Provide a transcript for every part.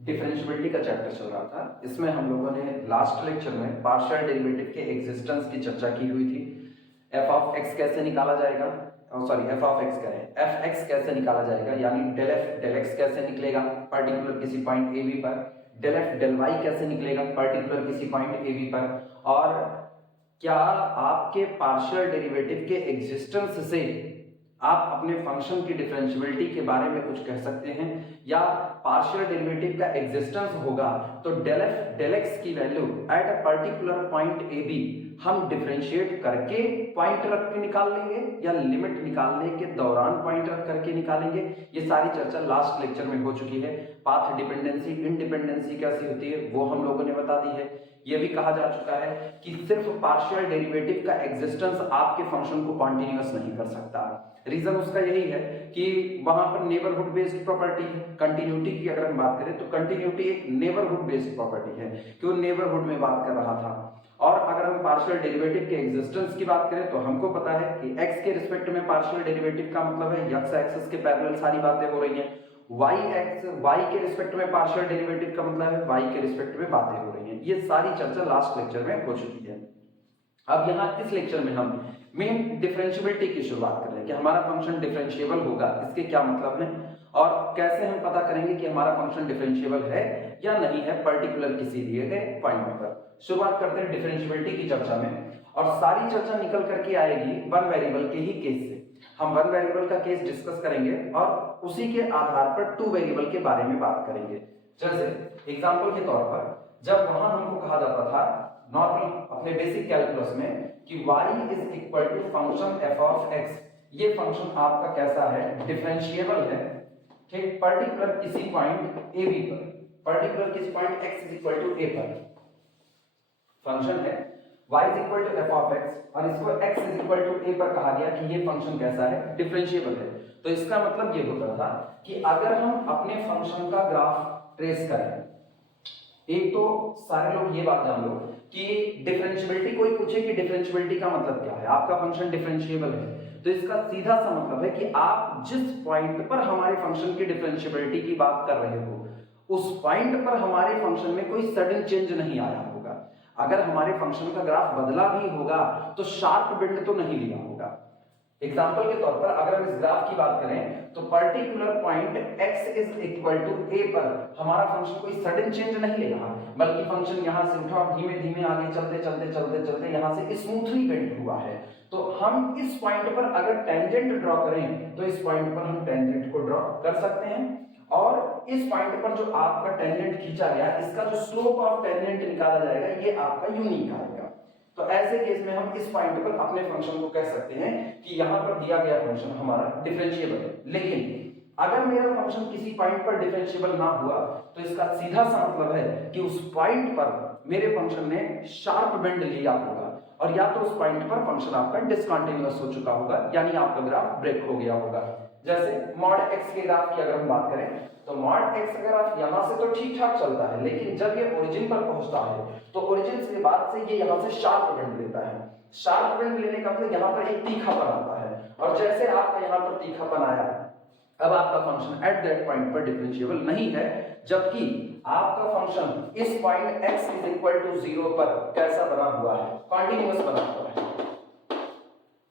Differentiability का chapter चल रहा था। इसमें हम लोगों ने लास्ट लेक्चर में पार्शियल डेरिवेटिव के एग्जिस्टेंस की चर्चा की हुई थी। एफ ऑफ एक्स कैसे निकाला जाएगा, सॉरी एफ ऑफ एक्स करें, एफ एक्स कैसे निकाला जाएगा, यानी डेल एफ डेल एक्स कैसे निकलेगा पर्टिकुलर किसी पॉइंट ए बी पर, डेल एफ डेल वाई कैसे निकलेगा पर्टिकुलर किसी पॉइंट ए बी पर, और क्या आपके पार्शियल डेरिवेटिव के एग्जिस्टेंस से आप अपने फंक्शन की डिफरेंशियबिलिटी के बारे में कुछ कह सकते हैं, या पार्शियल डेरिवेटिव का एग्जिस्टेंस होगा तो डेल एफ डेल एक्स की value at a particular point A B हम डिफरेंशिएट करके पॉइंट रख के निकाल लेंगे, या लिमिट निकालने के दौरान पॉइंट रख करके निकालेंगे। ये सारी चर्चा लास्ट लेक्चर में हो चुकी है। पाथ डिपेंडेंसी इंडिपेंडेंसी कैसी होती है वो हम लोगों ने बता दी है। ये भी कहा जा चुका है कि सिर्फ पार्शियल डेरिवेटिव का एग्जिस्टेंस आपके फंक्शन को कॉन्टिन्यूअस नहीं कर सकता। रीजन उसका यही है कि वहां पर नेबरहुड बेस्ड प्रॉपर्टी है। कंटिन्यूटी की अगर हम बात करें तो कंटिन्यूटी एक नेबरहुड बेस्ड प्रॉपर्टी है कि वो नेबरहुड में बात कर रहा था। और अगर हम पार्शियल डेरिवेटिव के एग्जिस्टेंस की बात करें तो हमको पता है कि x के रिस्पेक्ट में पार्शियल डेरिवेटिव का मतलब है x एक्सिस के पैरेलल सारी बातें हो रही हैं, y के रिस्पेक्ट में पार्शियल डेरिवेटिव का मतलब है y के रिस्पेक्ट में बातें हो रही हैं। ये सारी चर्चा लास्ट लेक्चर में हो चुकी है। अब यहाँ इस लेक्चर में हम मेन डिफरेंशियबिलिटी की शुरुआत कर रहे हैं कि हमारा फंक्शन डिफरेंशिएबल होगा, इसके क्या मतलब है और कैसे हम पता करेंगे कि हमारा फंक्शन डिफरेंशिएबल है या नहीं है पर्टिकुलर किसी दिए गए पॉइंट पर। शुरुआत करते हैं डिफरेंशियबिलिटी की चर्चा में, और सारी चर्चा निकल करके आएगी वन वेरिएबल के ही केस से। हम वन वेरिएबल का केस डिस्कस करेंगे और उसी के आधार पर टू वेरिएबल के बारे में बात करेंगे। जैसे एग्जाम्पल के तौर पर जब वहां हमको कहा जाता था नॉर्मल अपने बेसिक कैलकुलस में कि y is equal to function f of x, ये फंक्शन आपका कैसा है, डिफरेंशिएबल है, ठीक, पर्टिकुलर किसी पॉइंट a b पर, पर्टिकुलर किसी point x is equal to a पर फंक्शन है y is equal to f of x, और इसको x is equal to a पर कहा गया कि ये फंक्शन कैसा है, डिफरेंशिएबल है। तो इसका मतलब ये होता था कि अगर हम अपने फंक्शन का ग्राफ ट्रेस करें, एक तो सारे लोग ये बात जान लो कि डिफरेंशियबिलिटी, कोई पूछे कि डिफरेंशियबिलिटी का मतलब क्या है, आपका फंक्शन डिफरेंशिएबल है तो इसका सीधा सा मतलब है कि आप जिस पॉइंट पर हमारे फंक्शन की डिफरेंशियबिलिटी की बात कर रहे हो उस पॉइंट पर हमारे फंक्शन में कोई सडन चेंज नहीं आया होगा। अगर हमारे फंक्शन का ग्राफ बदला भी होगा तो शार्प बेंड तो नहीं लिया होगा। एग्जाम्पल के तौर पर अगर हम इस ग्राफ की बात करें तो particular point x is equal to a पर हमारा फंक्शन कोई सडन चेंज नहीं ले रहा, बल्कि फंक्शन यहां से उठा और धीमे धीमे आगे चलते चलते चलते चलते यहां से स्मूथली बेंड हुआ है। तो हम इस पॉइंट पर अगर टेंजेंट ड्रॉ करें तो इस पॉइंट पर हम टेंजेंट को ड्रॉ कर सकते हैं, और इस पॉइंट पर जो आपका टेंजेंट खींचा गया इसका जो स्लोप ऑफ टेंजेंट निकाला जाएगा ये आपका यूनिक आएगा। तो ऐसे केस में हम इस पॉइंट पर अपने फंक्शन को कह सकते हैं कि यहां पर दिया गया फंक्शन हमारा डिफरेंशिएबल है। लेकिन अगर मेरा फंक्शन किसी पॉइंट पर डिफरेंशिएबल ना हुआ तो इसका सीधा सा मतलब है कि उस पॉइंट पर मेरे फंक्शन ने शार्प बेंड लिया होगा, और या तो उस पॉइंट पर फंक्शन आपका डिसकंटीन्यूअस हो चुका होगा, यानी आपका ग्राफ ब्रेक हो गया होगा। जैसे मॉड x के ग्राफ की अगर हम बात करें तो मॉड x का ग्राफ यहां से तो ठीक ठाक चलता है, लेकिन जब ये ओरिजिन पर पहुंचता है तो ओरिजिन के बाद से ये यहां से शार्प बेंड लेता है। शार्प बेंड लेने का मतलब यहां पर एक तीखापन आता है, और जैसे आपका यहां पर तीखापन आया अब आपका फंक्शन एट दैट पॉइंट पर डिफरेंशिएबल नहीं है, जबकि आपका फंक्शन इस point x is equal to 0 पर कैसा बना हुआ है, कॉन्टिन्यूअस बना हुआ है।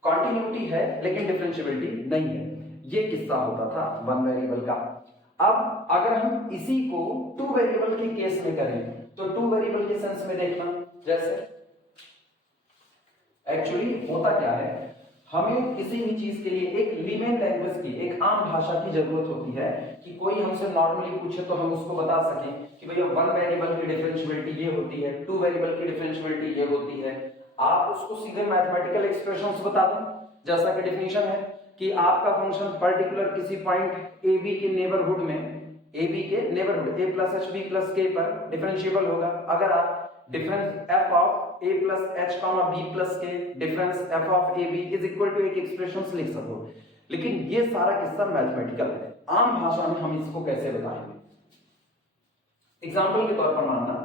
कॉन्टिन्यूटी है लेकिन डिफरेंशिएबिलिटी नहीं है। ये किस्सा होता था वन वेरिएबल का। अब अगर हम इसी को टू वेरिएबल के केस में करें तो टू वेरिएबल के सेंस में देखना, जैसे एक्चुअली होता क्या है, हमें किसी भी चीज के लिए एक लिमेन लैंग्वेज की, एक आम भाषा की जरूरत होती है कि कोई हमसे नॉर्मली पूछे तो हम उसको बता सकें कि भैया वन वेरिएबल की डिफरेंशियबिलिटी ये होती है, टू वेरिएबल की डिफरेंशियबिलिटी ये होती है। आप उसको सीधे मैथमेटिकल एक्सप्रेशंस बता दो, जैसा कि डेफिनेशन है कि आपका फंक्शन पर्टिकुलर किसी पॉइंट ए बी के नेबरहुड में, ए बी के neighbourhood a plus H B plus K पर डिफरेंशिएबल होगा। अगर आप difference f of a plus H comma B plus K difference f of a b is equal to एक expression लिख सको। लेकिन ये सारा किस्सा मैथमेटिकल है, आम भाषा में हम इसको कैसे बताएंगे। एग्जाम्पल के तौर पर मानना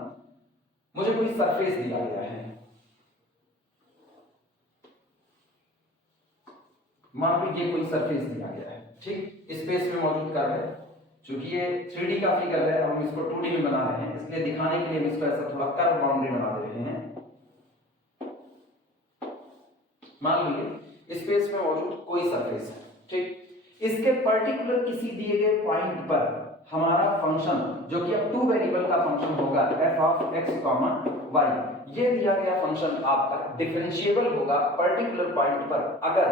मुझे कोई सरफेस दिया गया है, मान लो ये कोई सरफेस दिया गया है, ठीक, स्पेस में मौजूद कर है, क्योंकि ये 3D का फिगर है, हम इसको 2D में बना रहे हैं, इसलिए दिखाने के लिए हम इसको ऐसा थोड़ा कर्व बाउंड्री बना दे रहे हैं। मान लीजिए स्पेस में मौजूद कोई सरफेस है, ठीक, इसके पर्टिकुलर किसी दिए गए पॉइंट पर हमारा फंक्शन, जो कि अब 2 वेरिएबल का फंक्शन होगा f ऑफ x, y, ये दिया गया फंक्शन आपका डिफरेंशिएबल होगा पर्टिकुलर पॉइंट पर अगर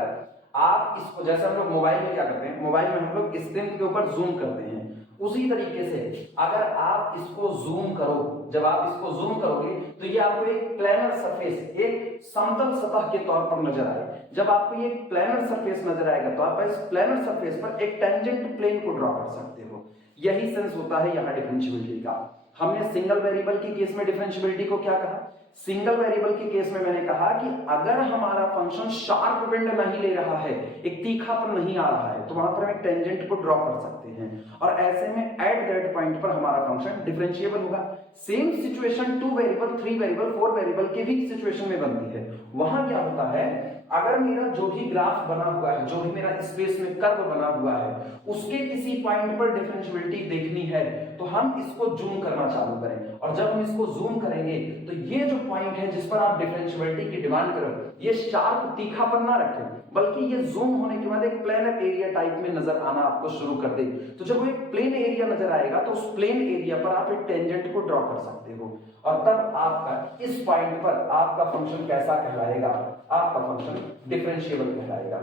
आप इसको, जैसे हम लोग मोबाइल में क्या करते हैं, मोबाइल में हम लोग स्क्रीन के ऊपर जूम करते हैं, उसी तरीके से अगर आप इसको जूम करो, जब आप इसको जूम करोगे तो ये आपको एक प्लेनर सरफेस, एक समतल सतह के तौर पर नजर आए। जब आपको ये प्लेनर सरफेस नजर आएगा तो आप इस प्लेनर सरफेस पर एक टेंजेंट प्लेन को ड्रॉ कर सकते हो। यही सेंस होता है यहाँ डिफरेंशियबिलिटी का। हमने सिंगल वेरिएबल के केस में डिफरेंशियबिलिटी को क्या कहा, सिंगल वेरिएबल के केस में मैंने कहा कि अगर हमारा फंक्शन शार्प बेंड नहीं ले रहा है, एक तीखापन नहीं आ रहा है, तो वहां पर हम एक टेंजेंट को ड्रॉ कर सकते हैं और ऐसे में एट दैट पॉइंट पर हमारा फंक्शन डिफरेंशिएबल होगा। Same situation 2 variable, 3 variable, 4 variable के भी सिचुएशन में बनती है। वहां क्या होता है, अगर मेरा जो भी ग्राफ बना हुआ है, जो भी मेरा स्पेस में कर्व बना हुआ है, उसके किसी पॉइंट पर डिफरेंशियबिलिटी देखनी है तो हम इसको जूम करना चालू करें, और जब हम इसको जूम करेंगे तो ये जो पॉइंट है जिस पर आप डिफरेंशियबिलिटी की डिमांड करो, ये शार्प तीखापन ना रखे, बल्कि ये जूम होने के बाद एक प्लेनर एरिया टाइप में नजर आना आपको शुरू कर दे। तो जब वो एक प्लेन एरिया नजर आएगा तो उस प्लेन एरिया पर आप एक टेंजेंट को ड्रॉ कर सकते हो, और तब आपका इस पॉइंट पर आपका फंक्शन कैसा कहलाएगा, आपका फंक्शन डिफरेंशिएबल कहलाएगा।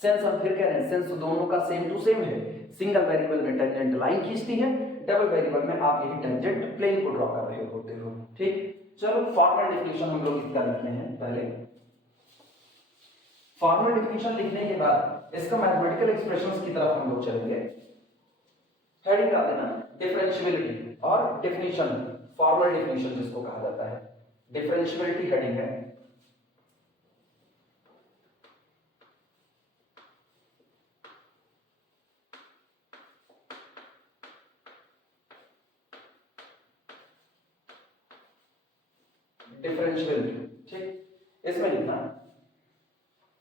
सेंस हम फिर कह रहे हैं, सेंस दोनों का सेम टू सेम है। सिंगल वेरिएबल में टेंजेंट लाइन खींचती है, डबल वेरिएबल में आप यही टेंजेंट प्लेन को ड्रॉ कर रहे होते हो, ठीक। चलो फॉर्मल डेफिनेशन हम लोग इसका लिखते हैं। पहले फॉर्मल डेफिनेशन लिखने के बाद इसका मैथमेटिकल एक्सप्रेशंस की तरफ हम लोग चलेंगे। हेडिंग डाल देना डिफरेंशियबिलिटी और डेफिनेशन, फॉर्मल डेफिनेशन जिसको कहा जाता है। डिफरेंशियबिलिटी हेडिंग है, डिफरेंशियबिलिटी, ठीक। इसमें लिखना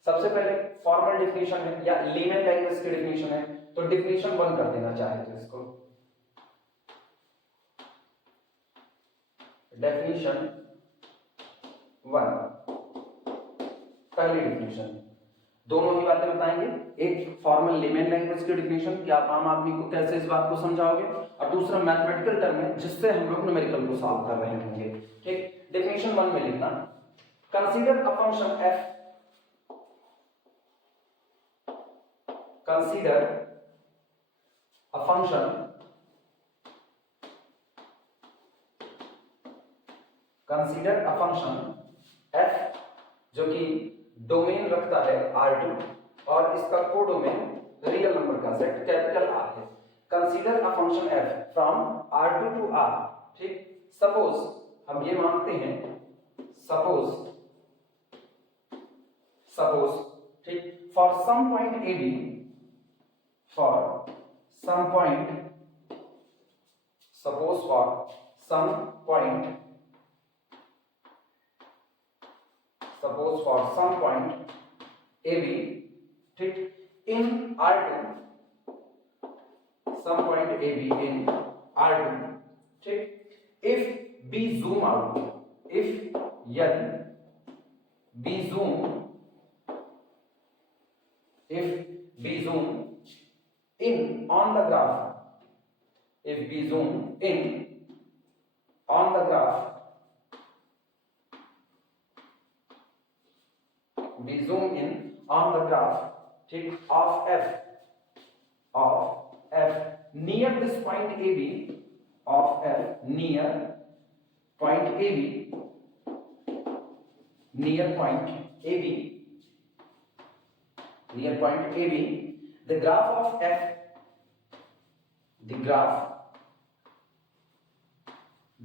सबसे पहले फॉर्मल डेफिनेशन है या लेमन लैंग्वेज की डेफिनेशन है, तो डेफिनेशन 1 कर देना चाहे तो इसको डेफिनेशन 1, पहली डेफिनेशन। दोनों ही बातें बताएंगे, एक फॉर्मल लेमन लैंग्वेज की डेफिनेशन कि आप आम आदमी को कैसे इस बात को समझाओगे, और दूसरा मैथमेटिकल टर्म में जिससे हम लोग न्यूमेरिकल को सॉल्व कर रहे होंगे, ठीक। डेफिनेशन 1 में लिखना consider a function f, consider a function, consider a function f जो कि डोमेन रखता है R2 और इसका कोडोमेन रियल नंबर का सेट कैपिटल R है। Consider a function f from R2 to R, ठीक। सपोज हम ये मानते हैं, सपोज ठीक, for some point AB, for some point, suppose for some point, suppose for some point AB, ठीक, in R2, some point AB in R2, ठीक, if B zoom out, if यदि B zoom, if B zoom in on the graph, if B zoom in on the graph, we zoom in on the graph, ठीक, of f near this point AB, of f near point AB, near point AB, near point AB, the graph of f, the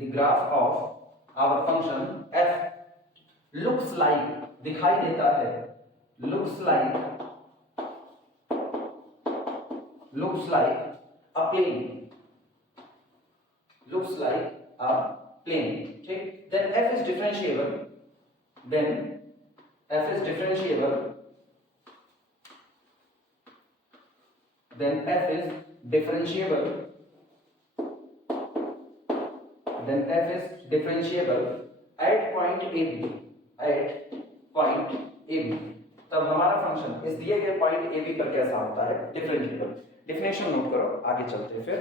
graph of our function f looks like, दिखाई देता है, looks like a plane, looks like a plane, ठीक। then f is differentiable, then f is differentiable, then f is differentiable, then f is differentiable at point AB, at point AB, तब हमारा function इस दिए गए point AB पर कैसा होता है, डिफरेंशिएबल। डेफिनेशन नोट करो, आगे चलते हैं फिर।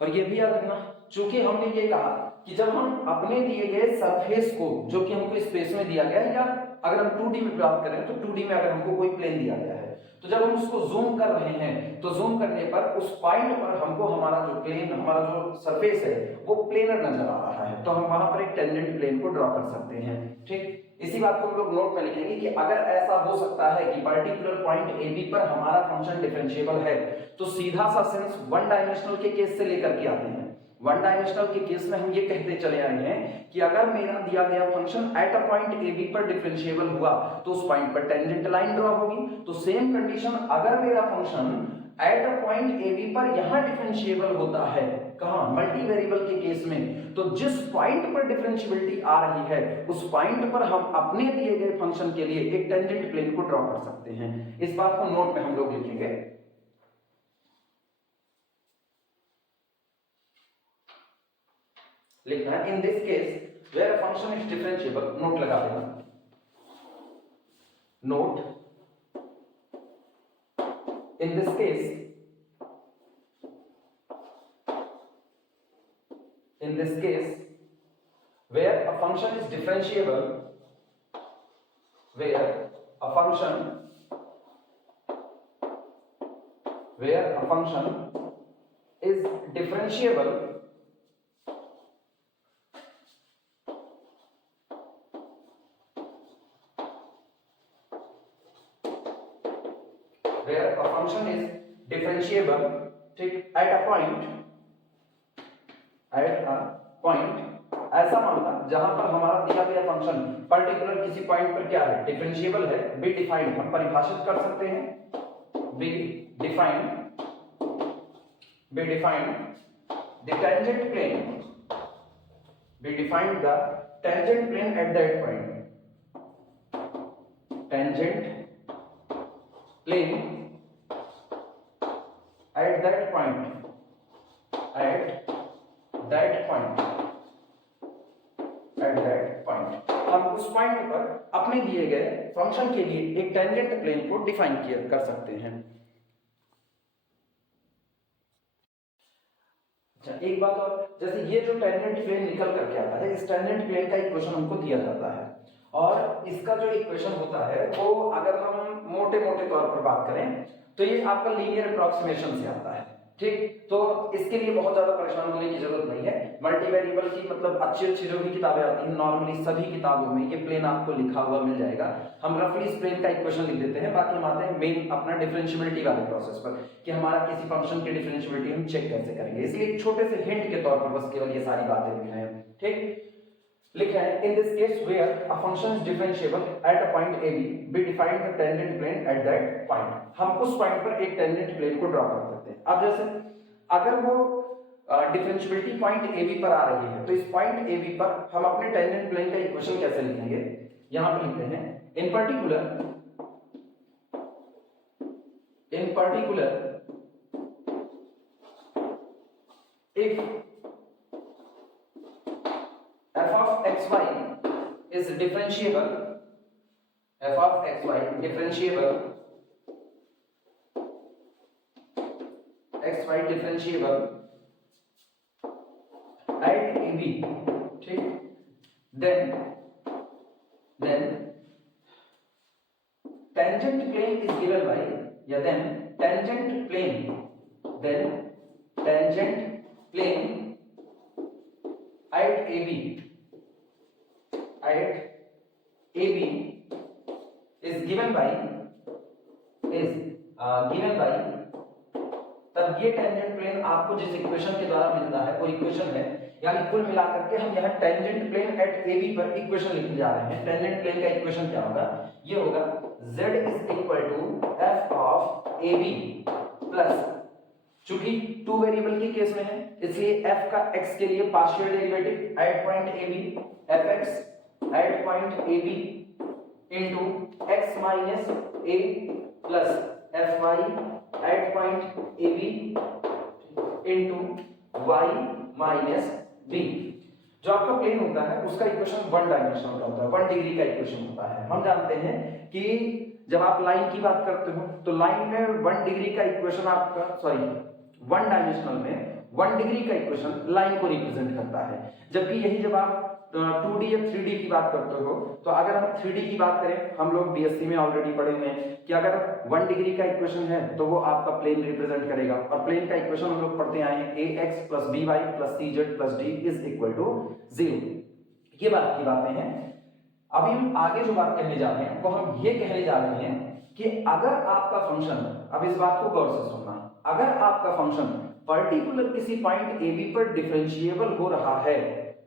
और ये भी याद रखना, चूंकि हमने ये कहा कि जब हम अपने दिए गए सरफेस को, जो कि हमको स्पेस में दिया गया है, या अगर हम 2D में प्राप्त करें तो 2D में अगर हमको कोई प्लेन दिया गया है, तो जब हम उसको जूम कर रहे हैं तो जूम करने पर उस पॉइंट पर हमको हमारा जो प्लेन, हमारा जो सरफेस है वो प्लेनर नजर आ रहा है, तो हम वहां पर एक टेंजेंट प्लेन को ड्रॉ कर सकते हैं। ठीक, इसी बात को हम लोग नोट में लिखेंगे कि अगर ऐसा हो सकता है कि पर्टिकुलर पॉइंट AB पर हमारा फंक्शन डिफरेंशिएबल है, तो सीधा सा सेंस वन डायमेंशनल के केस से लेकर के आते हैं। वन डायमेंशनल के केस में हम ये कहते चले आए हैं कि अगर मेरा दिया गया function at a point AB पर डिफरेंशिएबल हुआ तो उस पॉइंट पर टेंजेंट लाइन ड्रॉ होगी। तो सेम कंडीशन अगर मेरा function at a point AB पर यहां डिफरेंशिएबल होता है, कहां, मल्टी वेरिएबल के केस में, तो जिस पॉइंट पर डिफरेंशिएबिलिटी आ रही है उस पॉइंट पर हम अपने दिए गए फंक्शन के लिए एक टेंजेंट प्लेन को ड्रॉ कर सकते हैं। इस बात को नोट में हम लोग लिखेंगे। लिखना है in this case where a function is differentiable, note लगा देना, note in this case, in this case where a function is differentiable, where a function is differentiable, where a function is differentiable, ठीक, at a point, ऐसा मामला जहां पर हमारा दिया गया फंक्शन पर्टिकुलर किसी पॉइंट पर क्या है, डिफरेंशिएबल है, बी डिफाइंड, हम परिभाषित कर सकते हैं, be defined the tangent plane, be defined the tangent plane at that point, tangent plane at that point, at that point हम उस पॉइंट पर अपने दिए गए फंक्शन के लिए एक टेंजेंट प्लेन को डिफाइन कर सकते हैं। अच्छा, एक बात और, जैसे ये जो टेंजेंट प्लेन निकल करके आता है, इस टेंजेंट प्लेन का इक्वेशन हमको दिया जाता है, और इसका जो इक्वेशन होता है वो अगर हम मोटे मोटे तौर पर बात करें तो ये आपका लीनियर अप्रोक्सीमेशन से आता है। ठीक, तो इसके लिए बहुत ज्यादा परेशान होने की जरूरत नहीं है। मल्टी वेरिएबल की मतलब अच्छी जो भी किताबें आती हैं, नॉर्मली सभी किताबों में ये प्लेन आपको लिखा हुआ मिल जाएगा। हम रफली इस प्लेन का इक्वेशन लिख देते हैं, बाकी हम आते हैं मेन अपना डिफरेंशिएबिलिटी वाले प्रोसेस पर कि हमारा किसी फंक्शन की डिफरेंशिएबिलिटी हम चेक कैसे करेंगे। इसलिए एक छोटे से हिंट के तौर पर बस केवल ये सारी बातें लिख रहे हैं। ठीक, लिखा है in this case where a function is differentiable at a point AB, be defined the tangent plane at that point. हम उस पॉइंट पर एक टेंजेंट प्लेन को ड्रॉ कर सकते हैं। अब जैसे अगर वो डिफरेंशिएबिलिटी पॉइंट AB पर आ रही है, तो इस पॉइंट AB पर हम अपने टेंजेंट प्लेन का इक्वेशन कैसे लिखेंगे, यहां पर लिखते हैं इन particular if f of xy is differentiable, f of xy differentiable, xy differentiable at AB, ठीक, then tangent plane is given by, या then tangent plane at AB is given by तब ये टेंजेंट प्लेन आपको जिस equation के द्वारा मिलता है वो इक्वेशन है, यानी कुल मिलाकर के हम यहाँ टेंजेंट प्लेन एट AB पर इक्वेशन लिखने जा रहे हैं। टेंजेंट प्लेन का इक्वेशन क्या होगा, ये होगा z is equal to f of AB plus, चूंकि टू वेरिएबल के केस में है इसलिए f का x के लिए partial derivative at point AB, fx at point AB into x minus a plus fy at point AB into y minus b। जो आपका प्लेन होता है उसका इक्वेशन वन डायमेंशनल का होता है, 1 डिग्री का इक्वेशन होता है। हम जानते हैं कि जब आप लाइन की बात करते हो तो लाइन में 1 डिग्री का इक्वेशन आपका, सॉरी 1 डायमेंशनल में 1 डिग्री का इक्वेशन लाइन को रिप्रेजेंट करता है। जबकि यही जब आप 2D या 3D की बात करते हो तो अगर हम 3D की बात करें, हम लोग बीएससी में ऑलरेडी पढ़े हुए हैं कि अगर 1 डिग्री का इक्वेशन है तो वो आपका प्लेन रिप्रेजेंट करेगा, और प्लेन का इक्वेशन हम लोग पढ़ते आए हैं ax + by + cz + d = 0। ये बात की बातें हैं। अभी हम आगे जो बात कहने जा रहे हैं वो हम ये कहने जा रहे हैं कि अगर आपका फंक्शन, अब इस बात को गौर से सुनना, अगर आपका फंक्शन पर्टिकुलर किसी पॉइंट ए बी पर डिफरेंशिएबल हो रहा है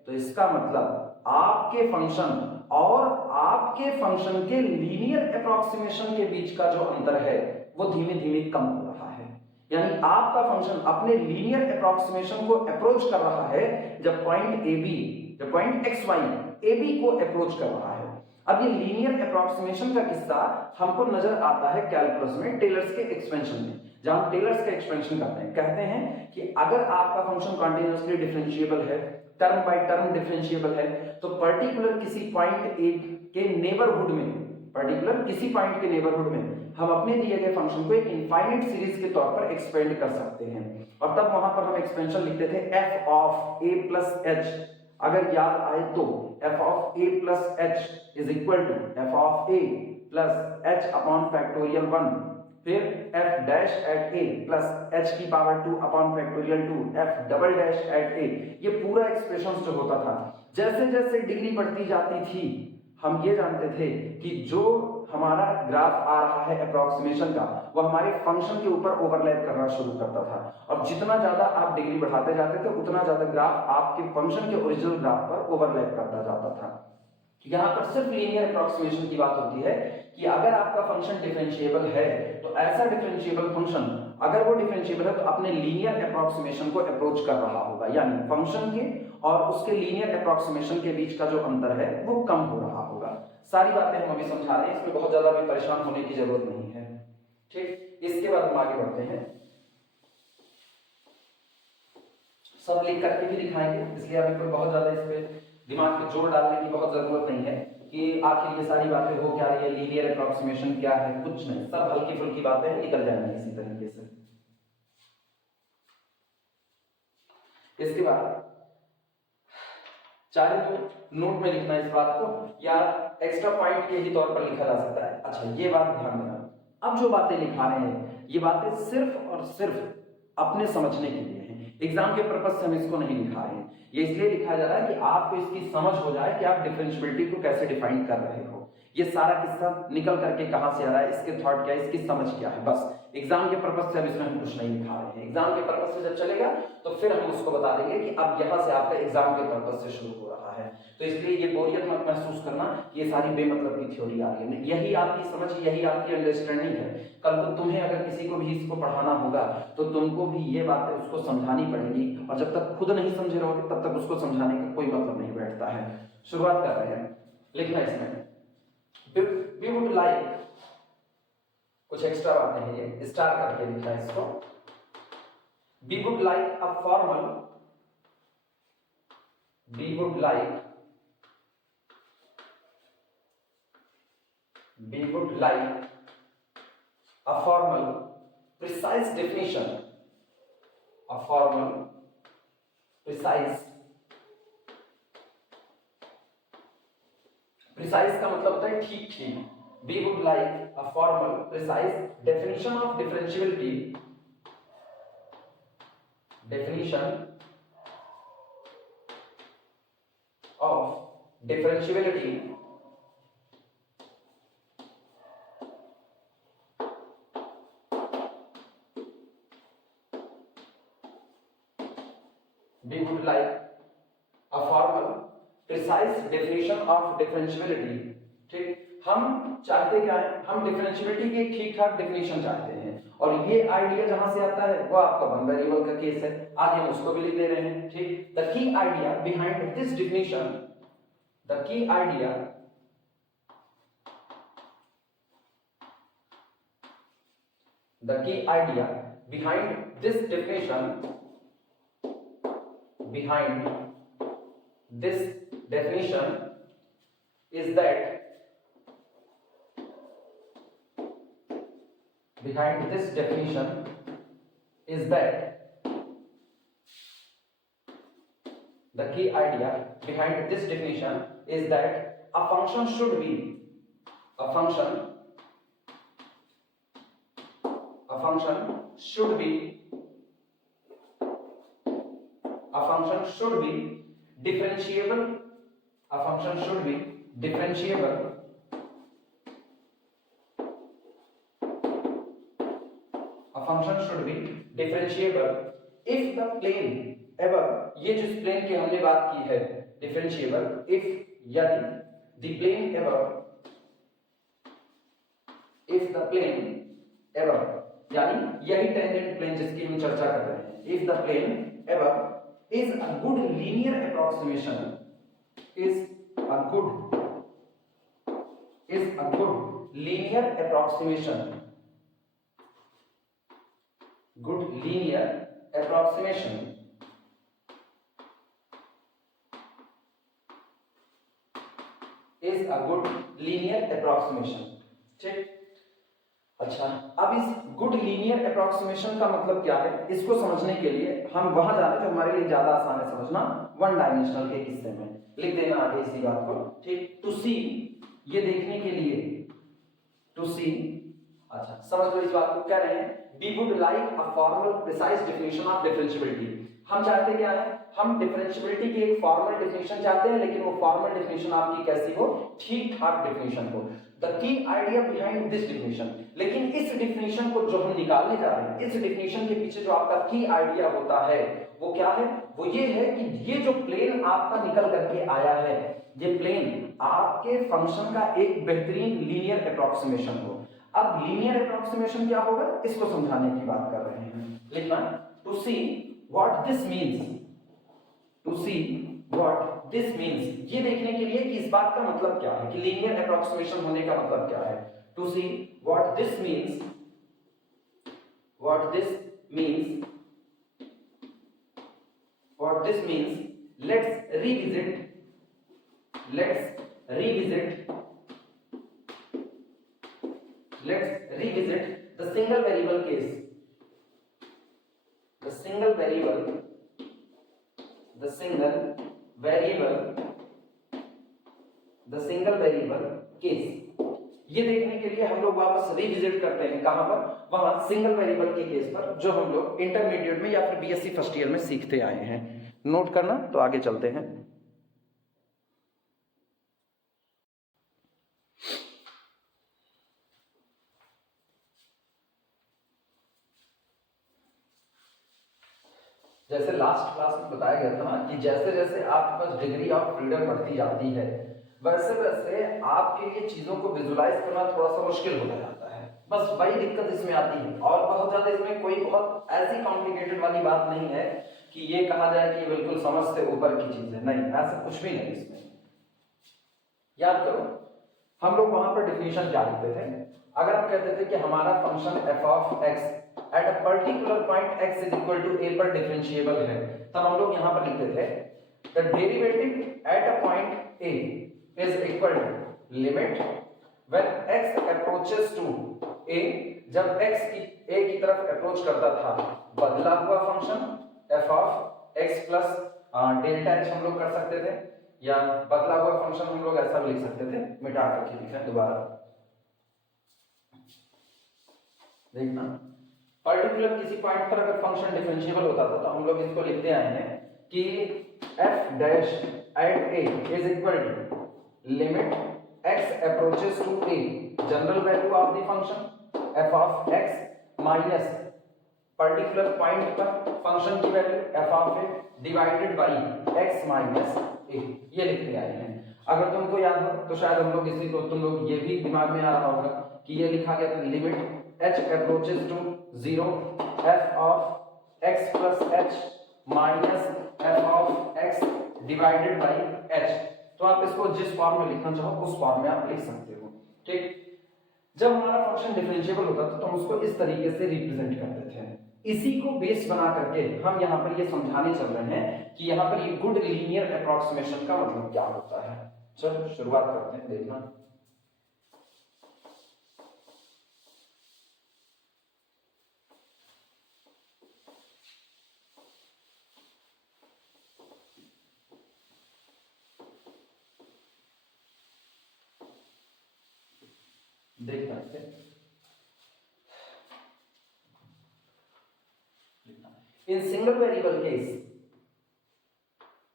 तो इसका मतलब आपके फंक्शन और आपके फंक्शन के लीनियर अप्रॉक्सीमेशन के बीच का जो अंतर है वो धीमे धीमे कम हो रहा है। यानी आपका फंक्शन अपने लीनियर अप्रॉक्सीमेशन को अप्रोच कर रहा है जब पॉइंट ए बी, जब point X Y A B को अप्रोच कर रहा है। अब ये लीनियर अप्रॉक्सीमेशन का किस्सा हमको नजर आता है कैलकुलस में टेलर्स के एक्सपेंशन में, जहां टेलर्स का एक्सपेंशन करते हैं। कहते हैं कि अगर आपका फंक्शन कॉन्टिन्यूअसली डिफरेंशिएबल है, टर्म बाय टर्म डिफरेंशिएबल है, तो पर्टिकुलर किसी पॉइंट ए के नेबरहुड में, पर्टिकुलर किसी पॉइंट के नेबरहुड में हम अपने दिए गए फंक्शन को एक इनफाइनाइट सीरीज के तौर पर एक्सपेंड कर सकते हैं। और तब वहां पर हम एक्सपेंशन लिखते थे f of a plus h। अगर याद आए तो f of a plus h is equal to f of a plus h upon factorial 1, फिर f dash at a plus h की power 2 upon factorial 2 f double dash at a। ये पूरा expression जो होता था, जैसे जैसे डिग्री बढ़ती जाती थी हम ये जानते थे कि जो हमारा ग्राफ आ रहा है अप्रॉक्सीमेशन का वो हमारे फंक्शन के ऊपर ओवरलैप करना शुरू करता था, और जितना ज्यादा आप डिग्री बढ़ाते जाते थे उतना ज्यादा ग्राफ आपके फंक्शन के ओरिजिनल ग्राफ पर ओवरलैप करता जाता था। यहाँ पर सिर्फ लीनियर अप्रॉक्सीमेशन की बात होती है कि अगर आपका फंक्शन डिफरेंशिएबल है तो ऐसा डिफरेंशिएबल फंक्शन अगर वो डिफरेंशिएबल है तो अपने लीनियर अप्रॉक्सीमेशन को अप्रोच कर रहा होगा, यानी फंक्शन के और उसके लीनियर अप्रॉक्सीमेशन के बीच का जो अंतर है वो कम हो रहा होगा। सारी बातें हम अभी समझा रहे हैं, इसमें बहुत ज्यादा भी परेशान होने की जरूरत नहीं है। ठीक, इसके बाद हम आगे बढ़ते हैं। सब लिख करके भी दिखाएंगे, इसलिए अभी कोई बहुत ज्यादा इस पे दिमाग पे जोर डालने की बहुत जरूरत नहीं है कि आखिर ये सारी बातें हो क्या रही है, लीनियर अप्रॉक्सीमेशन क्या है, कुछ नहीं, सब हल्की फुल्की बातें निकल जाएंगी इसी तरीके से। इसके बाद चाहे तो नोट में लिखना इस बात को, या एक्स्ट्रा पॉइंट के ही तौर पर लिखा जा सकता है। अच्छा, ये बात ध्यान देना, अब जो बातें लिखा रहे हैं ये बातें सिर्फ और सिर्फ अपने समझने के लिए हैं। एग्जाम के पर्पस से हम इसको नहीं लिखा रहे हैं, ये इसलिए लिखा जा रहा है कि आपको इसकी समझ हो जाए कि आप डिफरेंशिएबिलिटी को कैसे डिफाइन कर रहे हो। ये सारा किस्सा निकल करके कहां से आ रहा है, इसके थॉट क्या है, इसकी समझ क्या है, बस एग्जाम के पर्पस से अब इसमें हम कुछ नहीं लिखा रहे हैं। एग्जाम के पर्पस से जब चलेगा तो फिर हम उसको बता देंगे कि अब यहां से आपका एग्जाम के पर्पस से शुरू हो रहा है। तो इसलिए ये बोरियत मत महसूस करना, ये सारी बेमतलब की थ्योरी आ रही है, यही आपकी समझ, यही आपकी अंडरस्टैंडिंग है। कल को तुम्हें अगर किसी को भी इसको पढ़ाना होगा तो तुमको भी ये बातें उसको समझानी पड़ेगी, और जब तक खुद नहीं समझे रहोगे तब तक उसको समझाने का कोई मतलब नहीं बैठता है। शुरुआत कर रहे हैं, लिखना इसमें we would like, कुछ एक्स्ट्रा बातें हैं, ये स्टार करके लिखना है इसको। we would like a formal, we would like a formal precise definition, a formal precise का मतलब होता है ठीक ठीक। We would like a formal precise definition of differentiability, definition of differentiability we would like a formal precise definition of differentiability। ठीक, हम चाहते क्या है, हम डिफरेंशिएबिलिटी की ठीक ठाक डेफिनेशन चाहते हैं, और ये आइडिया जहां से आता है वो आपका वन वेरिएबल का केस है, आगे हम उसको भी लिख दे रहे हैं। ठीक, the key idea behind this definition, the key idea The key idea behind this definition is that the key idea behind this definition is that a function should be a function should be differentiable. A function should be differentiable if the plane above, ये जिस plane की हमने बात की है differentiable, if यदि the plane above यानी यही टेंजेंट प्लेन जिसकी हम चर्चा कर रहे हैं, if the plane above is a good linear approximation ठीक। अच्छा, अब इस गुड लीनियर अप्रोक्सीमेशन का मतलब क्या है, इसको समझने के लिए हम वहां जाने जो हमारे लिए ज्यादा आसान है समझना, वन डायमेंशनल के किस्से में लिख देना आगे इसी बात को, ठीक। टू सी, ये देखने के लिए टू सी, अच्छा समझ लो इस बात को क्या रहे हैं, we would like a formal precise definition of differentiability. हम चाहते क्या है, हम डिफरेंशिएबिलिटी की एक फॉर्मल डेफिनेशन चाहते हैं, लेकिन वो फॉर्मल डेफिनेशन आपकी कैसी हो, ठीक ठाक डेफिनेशन हो। The key idea behind this definition, लेकिन इस डेफिनेशन को जो हम निकालने जा रहे हैं, इस डेफिनेशन के पीछे जो आपका की आइडिया होता है वो क्या है, वो ये है कि ये जो प्लेन आपका निकल करके आया है, ये प्लेन आपके फंक्शन का एक बेहतरीन लीनियर अप्रोक्सीमेशन हो। अब लीनियर अप्रोक्सीमेशन क्या होगा, इसको समझाने की बात कर रहे हैं। लिखना to see what this means, ये देखने के लिए कि इस बात का मतलब क्या है, कि लीनियर अप्रोक्सीमेशन होने का मतलब क्या है। To see what this means, let's revisit the single variable case, ये देखने के लिए हम लोग वापस रिविजिट करते हैं, कहां पर, वहां सिंगल वेरिएबल के केस पर, जो हम लोग इंटरमीडिएट में या फिर बीएससी फर्स्ट ईयर में सीखते आए हैं। नोट करना, तो आगे चलते हैं। जैसे लास्ट क्लास में बताया गया था ना कि जैसे जैसे आपके पास डिग्री ऑफ फ्रीडम बढ़ती जाती है, वैसे वैसे आपके लिए चीजों को विजुलाइज करना थोड़ा सा मुश्किल होता जाता है। बस वही दिक्कत इसमें आती है, और बहुत ज्यादा इसमें कोई बहुत ऐसी कॉम्प्लिकेटेड वाली बात नहीं है कि ये कहा जाए कि बिल्कुल समझ से ऊपर की चीज है, नहीं, ऐसा कुछ भी नहीं इसमें। याद करो, हम लोग वहां पर डिफिनेशन क्या लिखते थे, अगर हम कहते थे कि हमारा function f of x at a particular point x is equal to a पर डिफरेंशिएबल है, तब हम लोग यहां पर लिखते थे the derivative at a point a is equal to limit when x approaches to a, जब x की a की तरफ अप्रोच करता था, बदला हुआ function f of x plus delta h हम लोग कर सकते थे, या बदला हुआ फंक्शन हम लोग ऐसा भी लिख सकते थे, मिटा करके लिखें दोबारा। देखना, पर्टिकुलर किसी पॉइंट पर अगर फंक्शन डिफरेंशिएबल होता था तो हम लोग इसको लिखते आए हैं कि f dash at a is equal to limit x approaches to a, general value of the function f of x minus particular point पर फंक्शन की value f of a divided by x minus a, ये लिखते आए हैं। अगर तुमको याद हो तो शायद हम लोग इसी को, तुम लोग ये भी दिमाग में आ रहा होगा कि ये लिखा गया था limit h approaches to 0 f of x plus h minus f of x divided by h, तो आप इसको जिस फॉर्म में लिखना चाहो उस फॉर्म में आप लिख सकते हो, ठीक। जब हमारा फंक्शन डिफरेंशिएबल होता था तो हम उसको इस तरीके से रिप्रेजेंट करते थे। इसी को बेस बना करके हम यहाँ पर ये समझाने चल रहे हैं कि यहाँ पर ये गुड लीनियर अप्रोक्सीमेशन का मतलब क्या होता है। चलो शुरुआत करते हैं, देखना। देखना in single variable case,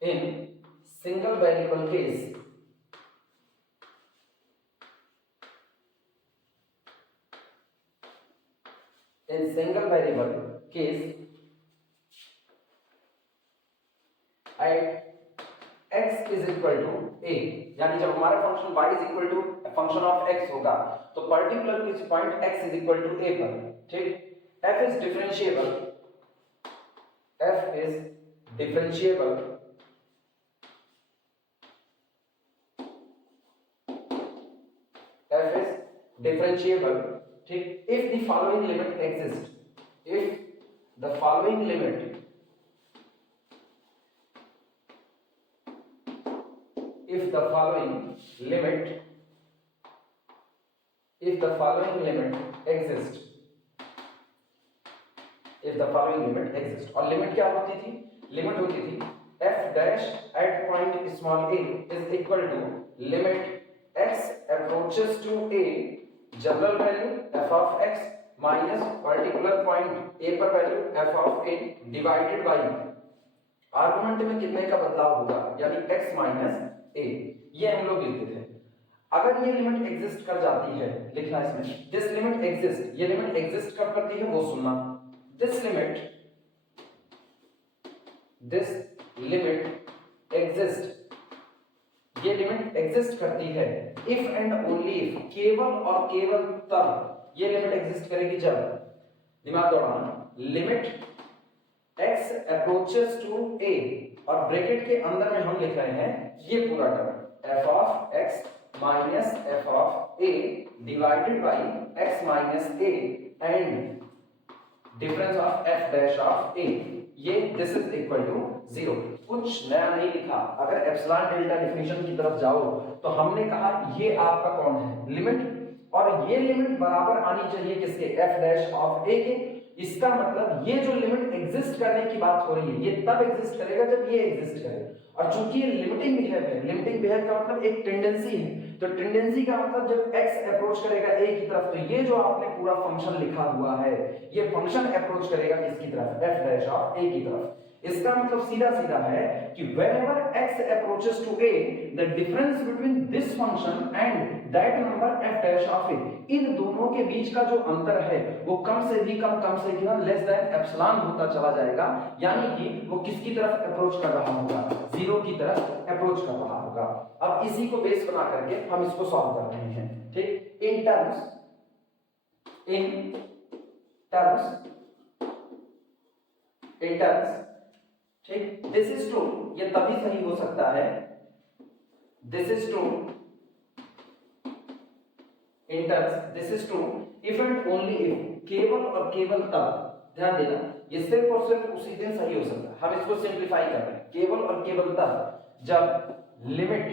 in single variable case, in single variable case at x is equal to a, यानी जब हमारा function y is equal to function of x होगा तो पर्टिकुलर किस point x is equal to a पर, ठीक, f is differentiable, f is differentiable f is differentiable, ठीक, if the following limit exists, if the following limit, if the following limit, if the following limit exists, if the following limit exists, और limit क्या होती थी, limit होती थी f dash at point small a is equal to limit x approaches to a general value f of x minus particular point a पर value f of a divided bye argument में कितने का बदलाव होगा, यानी x minus a, ये हम लोग लिखते थे। अगर ये लिमिट एग्जिस्ट कर जाती है, लिखना इसमें दिस लिमिट एग्जिस्ट, ये लिमिट एग्जिस्ट कब करती है वो सुनना, this limit exists, ये लिमिट एग्जिस्ट करती है if and only if, केवल और केवल तब ये लिमिट एग्जिस्ट करेगी जब, दिमाग दौड़ाना, limit x approaches to a, और ब्रैकेट के अंदर में हम लिख रहे हैं ये पूरा term f of x minus f of a divided by x minus a and difference of f dash of a, ये दिस इज इक्वल टू 0। कुछ नया नहीं लिखा, अगर एप्सिलॉन डेल्टा डेफिनेशन की तरफ जाओ तो हमने कहा ये आपका कौन है, लिमिट, और ये लिमिट बराबर आनी चाहिए किसके, f डैश ऑफ a के। इसका मतलब ये जो लिमिट एग्जिस्ट करने की बात हो रही है ये तब एग्जिस्ट करेगा जब ये एग्जिस्ट करे, और चूंकि ये लिमिटिंग बिहेव है, लिमिटिंग बिहेव का मतलब एक टेंडेंसी है, तो टेंडेंसी का मतलब जब x अप्रोच करेगा a की तरफ तो ये जो आपने पूरा फंक्शन लिखा हुआ है ये फंक्शन अप्रोच करेगा किसकी तरफ, f डैश ऑफ a की तरफ। इसका मतलब सीधा सीधा है कि whenever x approaches to a, the difference between this function and that number f dash of a, इन दोनों के बीच का जो अंतर है वो कम से भी कम लेस देन एप्सिलॉन होता चला जाएगा, यानी कि वो किसकी तरफ अप्रोच कर रहा होगा, 0 की तरफ अप्रोच कर रहा होगा। अब इसी को बेस बना करके हम इसको सॉल्व कर रहे हैं, ठीक, इन टर्म्स, ठीक, दिस इज ट्रू, ये तभी सही हो सकता है, this is true in terms, this is true if and only if, केवल और केवल तब, ध्यान देना ये सिर्फ और सिर्फ उसी दिन सही हो सकता है। हम इसको सिंपलीफाई कर रहे हैं, केवल और केवल तब जब limit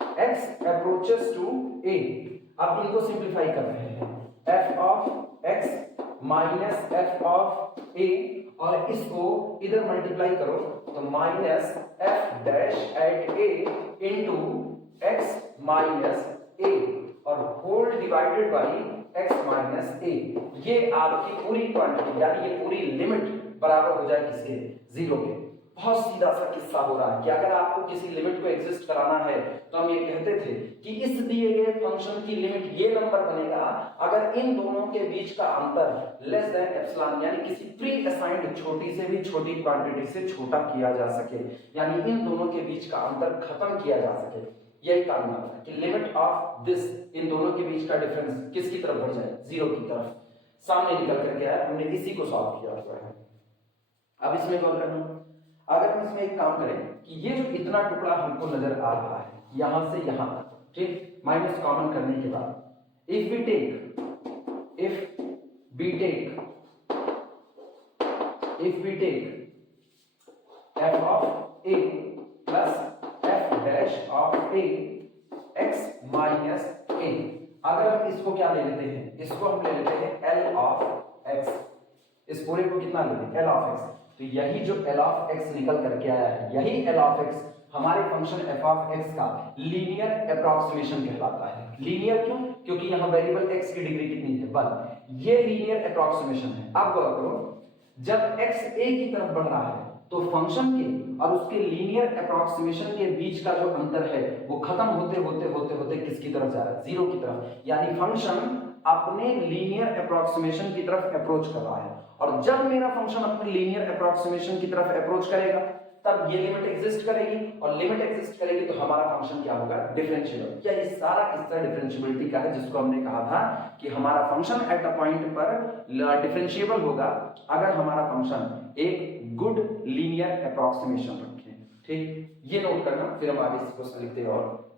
x approaches to a, अब इनको सिंपलीफाई कर रहे हैं, f of x minus f of a, और इसको इधर मल्टीप्लाई करो तो minus f dash at a into x minus a और whole divided by x minus a, ये आपकी पूरी क्वांटिटी यानी ये पूरी लिमिट बराबर हो जाए किसके, 0 के। बहुत सीधा सा किस्सा हो रहा है कि अगर आपको किसी लिमिट को एग्जिस्ट कराना है तो हम ये कहते थे कि इस दिए गए फंक्शन की लिमिट ये नंबर बनेगा अगर इन दोनों के बीच का अंतर लेस देन एप्सिलॉन, यानी किसी प्री असाइंड छोटी से भी छोटी क्वांटिटी से छोटा किया जा सके, यानी इन दोनों के बीच का अंतर खत्म किया जा सके। यही कारण होता है कि लिमिट ऑफ दिस, इन दोनों के बीच का डिफरेंस किसकी तरफ बढ़ जाए, 0 की तरफ, सामने निकल करके आया। हमने इसी को सॉल्व किया हुआ है। अब इसमें गौर करना, अगर हम इसमें एक काम करें कि ये जो इतना टुकड़ा हमको नजर आ रहा है यहां से यहां तक, ठीक, माइनस कॉमन करने के बाद if we take f of a plus f dash of a x minus a, अगर हम इसको क्या ले लेते हैं, इसको हम ले लेते हैं L of x, इस पूरे को कितना ले लें L of x, तो यही जो L of x निकल करके आया है, यही L of x हमारे फंक्शन f of x का लीनियर अप्रोक्सीमेशन कहलाता है। लीनियर क्यों? क्योंकि यहाँ वेरिएबल x की डिग्री कितनी है 1, ये लीनियर अप्रोक्सीमेशन है। अब गौर करो, जब x a की तरफ बढ़ रहा है तो फंक्शन के और उसके लीनियर अप्रोक्सीमेशन के बीच का जो अंतर है वो खत्म होते होते होते होते किसकी तरफ जा रहा है, जीरो की तरफ, यानी फंक्शन अपने लीनियर अप्रोक्सीमेशन की तरफ अप्रोच कर रहा है। और जब मेरा फंक्शन अपने लीनियर अप्रोक्सीमेशन की तरफ अप्रोच करेगा तब ये लिमिट एग्जिस्ट करेगी, और लिमिट एग्जिस्ट करेगी तो हमारा फंक्शन क्या होगा, डिफरेंशिएबल। क्या ये सारा किस्सा डिफरेंशिएबिलिटी का है, जिसको हमने कहा था कि हमारा फंक्शन एट अ पॉइंट पर डिफरेंशिएबल होगा अगर हमारा फंक्शन एक गुड लीनियर अप्रोक्सीमेशन रखे। ठीक, ये नोट करना, फिर हम आगे इस क्वेश्चन लिखते हैं। और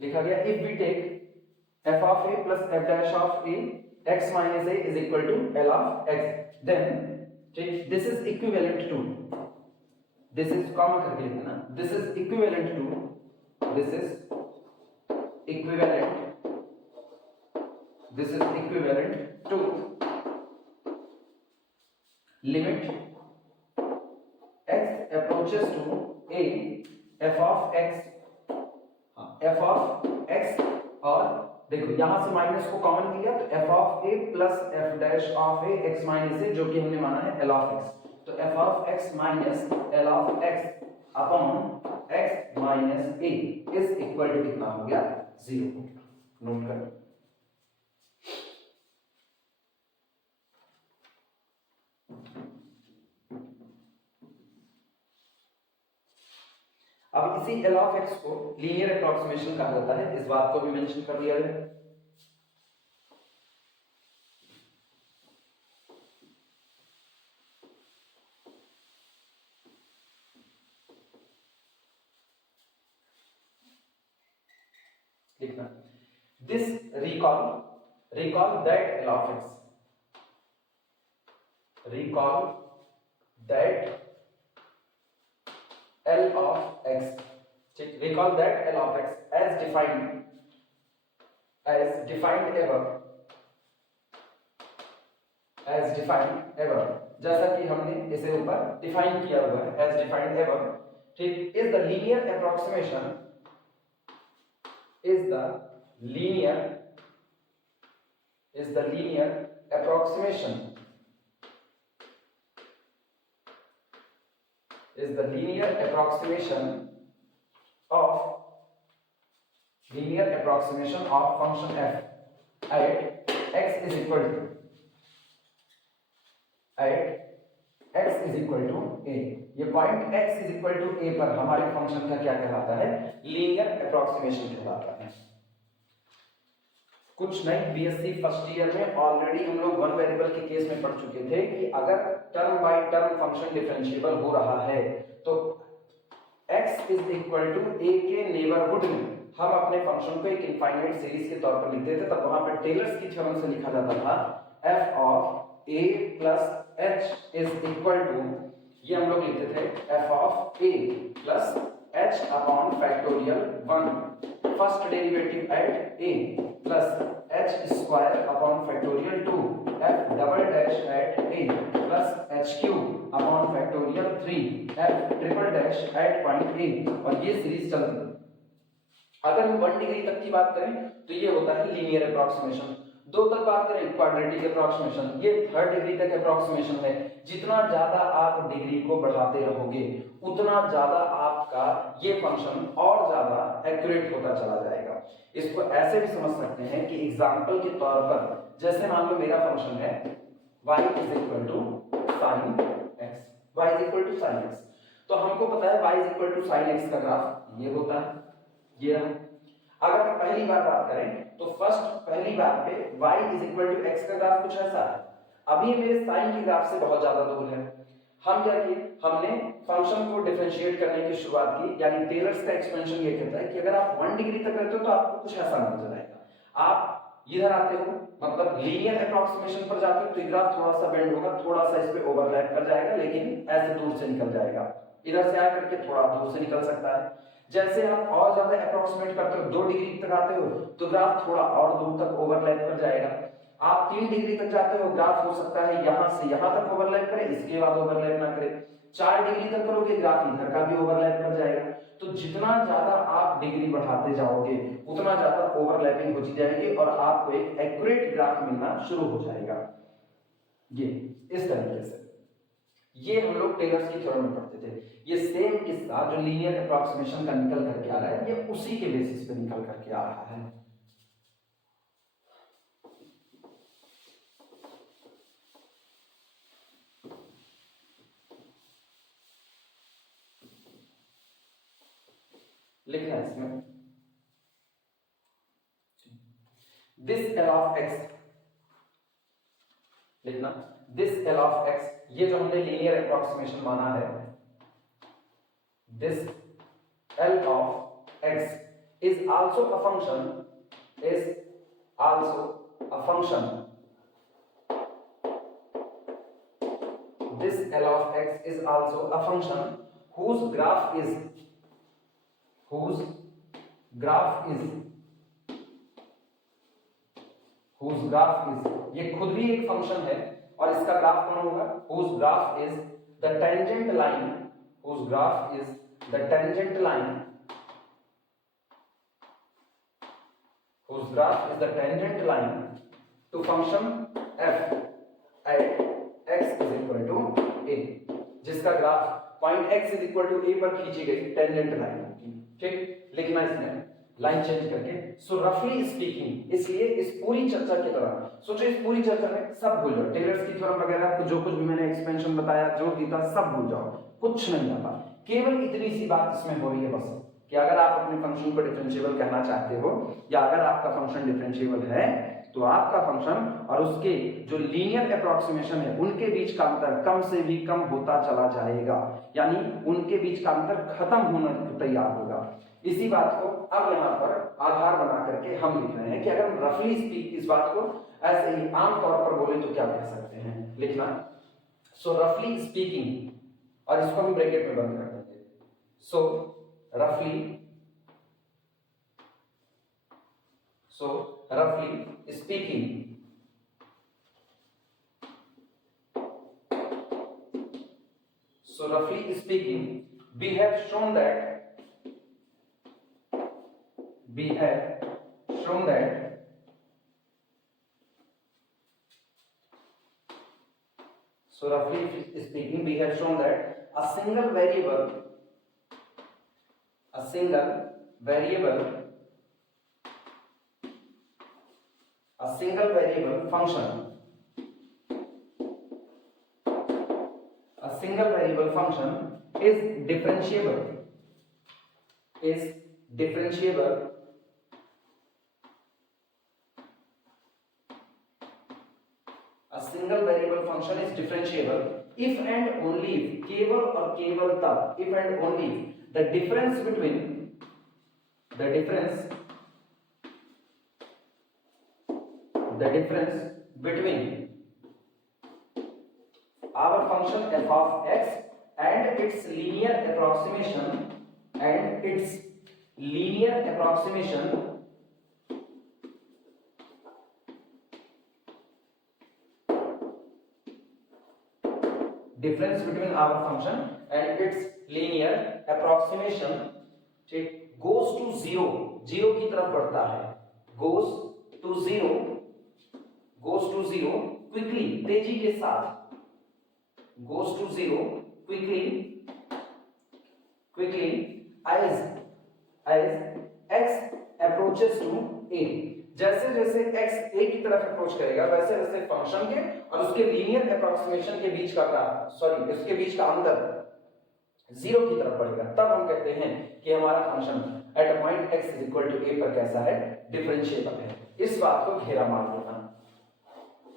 लिखा गया if we take f of a plus f dash of a x minus a is equal to L of x, then this is equivalent to, this is common करके लिखना ना, this is equivalent to, this is equivalent to limit x approaches to a f of x, और देखो यहां से minus को common किया तो f of a plus f dash of a x minus a, जो कि हमने माना है L of x, तो f of x minus L of x upon x minus a is equal to कितना हो गया, 0 हो गया। नोट करो, अब इसी L of x को लीनियर अप्रोक्सीमेशन कहा जाता है, इस बात को भी मेंशन कर दिया है। लिखना this recall that L of x, recall that L of x, recall that L of x as defined ever, जैसा कि हमने इसे ऊपर डिफाइन किया हुआ है as defined ever, ठीक, is the linear approximation of function f at x is equal to a। ये point x is equal to a पर हमारे फंक्शन का क्या कहलाता है, लीनियर अप्रोक्सीमेशन कहलाता है। कुछ नहीं, बीएससी फर्स्ट ईयर में ऑलरेडी हम लोग वन वेरिएबल के केस में पढ़ चुके थे कि अगर term by term function differentiable हो रहा है तो x is equal to a के नेबरहुड में हम अपने फंक्शन को एक इनफाइनाइट सीरीज के तौर पर लिखते थे। तब वहां पर टेलर्स की थ्योरम से लिखा जाता था f of a plus h is equal to, ये हम लोग लिखते थे f of a plus h upon factorial 1 first derivative at a plus h square upon factorial 2 f double dash at a plus h cube upon factorial 3 f triple dash at point a, और ये series चलती है। अगर हम 1 degree तक की बात करें तो ये होता है लीनियर अप्रोक्सीमेशन, 2 तक बात करें क्वाड्रेटिक अप्रोक्सीमेशन, ये 3rd डिग्री तक अप्रोक्सीमेशन है। जितना ज्यादा आप डिग्री को बढ़ाते रहोगे उतना ज्यादा आपका ये फंक्शन और ज्यादा एक्यूरेट होता चला जाएगा। इसको ऐसे भी समझ सकते हैं कि एग्जांपल के तौर पर, जैसे मान लो मेरा फंक्शन है y is equal to sin x, तो हमको पता है y is equal to sin x का ग्राफ ये होता है, ये रहा। अगर पहली बार बात करें तो पहली बार पे y is equal to x का ग्राफ कुछ ऐसा है। अभी मेरे sin के ग्राफ से बहुत ज्यादा दूर है, हम क्या किए, हमने फंक्शन को डिफरेंशिएट करने की शुरुआत की, यानी टेलर्स का एक्सपेंशन ये कहता है कि अगर आप 1 डिग्री तक रहते हो तो आपको कुछ ऐसा नजर आएगा। आप इधर आते हो, मतलब लीनियर अप्रोक्सीमेशन पर जाते हो तो ग्राफ थोड़ा सा बेंड होगा, थोड़ा सा इस पे ओवरलैप कर जाएगा, लेकिन ऐसे दूर से निकल जाएगा, इधर से आकर के थोड़ा दूर से निकल सकता है। जैसे आप और ज्यादा अप्रोक्सीमेट करते हो, 2 डिग्री तक आते हो तो ग्राफ थोड़ा और दूर तक ओवरलैप कर जाएगा। आप 3 डिग्री तक जाते हो, ग्राफ हो सकता है यहां से यहां तक ओवरलैप करे, इसके बाद ओवरलैप ना करे। 4 डिग्री तक करोगे, ग्राफ इधर का भी ओवरलैप कर जाएगा। तो जितना ज्यादा आप डिग्री बढ़ाते जाओगे उतना ज्यादा ओवरलैपिंग होती जाएगी और आपको एक एक्यूरेट ग्राफ मिलना शुरू हो जाएगा। ये इस तरीके से ये हम लोग टेलर्स की थ्योरम में पढ़ते थे। ये सेम किस्सा जो लीनियर अप्रोक्सीमेशन का निकल करके आ रहा है, ये उसी के बेसिस पे निकल करके आ रहा है। लिखना है इसमें दिस एल ऑफ एक्स, लिखना दिस एल ऑफ एक्स, ये जो हमने लीनियर अप्रोक्सीमेशन माना है, this L of x is also a function, is also a function, this L of x is also a function whose graph is ये खुद भी एक फंक्शन है और इसका ग्राफ कौन होगा, whose graph is the tangent line, whose graph is the tangent line, whose graph is the tangent line to function f at x is equal to a, जिसका graph point x is equal to a पर खींची गई tangent line की। ठीक, लिखना इसमें line change करके। सो रफली स्पीकिंग, इसलिए इस पूरी चर्चा की तरह सोचो, इस पूरी चर्चा में सब भूल जाओ, टेलर्स की थ्योरम वगैरह आपको जो कुछ भी मैंने एक्सपेंशन बताया, जो भी था सब भूल जाओ, कुछ नहीं आता। केवल इतनी सी बात इसमें हो रही है बस, कि अगर आप अपने फंक्शन को डिफरेंशिएबल कहना चाहते हो, या अगर आपका फंक्शन डिफरेंशिएबल है, तो आपका फंक्शन और उसके जो लीनियर अप्रोक्सीमेशन है उनके बीच का अंतर कम से भी कम होता चला जाएगा, यानी उनके बीच का अंतर खत्म होने को तैयार होगा। इसी बात को अब यहाँ पर आधार बना करके हम लिख रहे हैं कि अगर हम रफली स्पीक इस बात को ऐसे ही आम तौर पर बोले तो क्या कह सकते हैं, लिखना सो रफली स्पीकिंग, और इसको हम ब्रैकेट में बंद कर देंगे, सो रफली speaking, we have shown that a single variable function is differentiable if and only if, केवल और केवल तब, if and only if the difference between our function f of x and its linear approximation difference between our function and its linear approximation ठीक goes to zero, zero की तरफ बढ़ता है, goes to zero quickly, तेजी के साथ, goes to zero quickly as x approaches to a, जैसे जैसे x a की तरफ अप्रोच करेगा वैसे वैसे फंक्शन के और उसके लीनियर अप्रोक्सीमेशन के बीच का इसके बीच का अंतर जीरो की तरफ बढ़ेगा, तब हम कहते हैं कि हमारा function at a point x is equal to a पर कैसा है, डिफरेंशिएबल है। इस बात को घेरा मार देना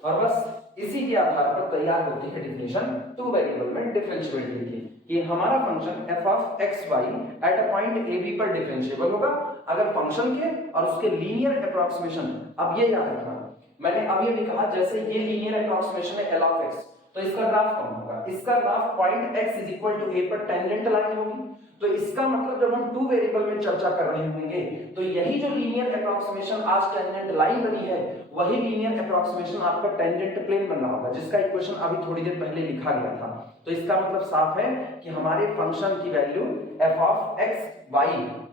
और बस इसी के आधार पर तैयार होती है डेफिनेशन टू वेरिएबल में डिफरेंशिएबिलिटी की, कि हमारा function f of x y at a point A b पर डिफरेंशिएबल होगा अगर फंक्शन के और उसके लीनियर अप्रोक्सीमेशन। अब ये याद रखना, मैंने अभी अभी कहा जैसे ये लीनियर अप्रोक्सीमेशन है एल ऑफ एक्स, तो इसका ग्राफ कौन होगा, इसका graph point x is equal to a पर टेंजेंट लाइन होगी। तो इसका मतलब जब हम टू वेरिएबल में चर्चा कर रहे होंगे तो यही जो लीनियर अप्रोक्सीमेशन आज टेंजेंट लाइन बनी है वही लीनियर अप्रोक्सीमेशन आपका टेंजेंट प्लेन बन रहा होगा, जिसका इक्वेशन अभी थोड़ी देर पहले लिखा गया था। तो इसका मतलब साफ है कि हमारे फंक्शन की value f of x y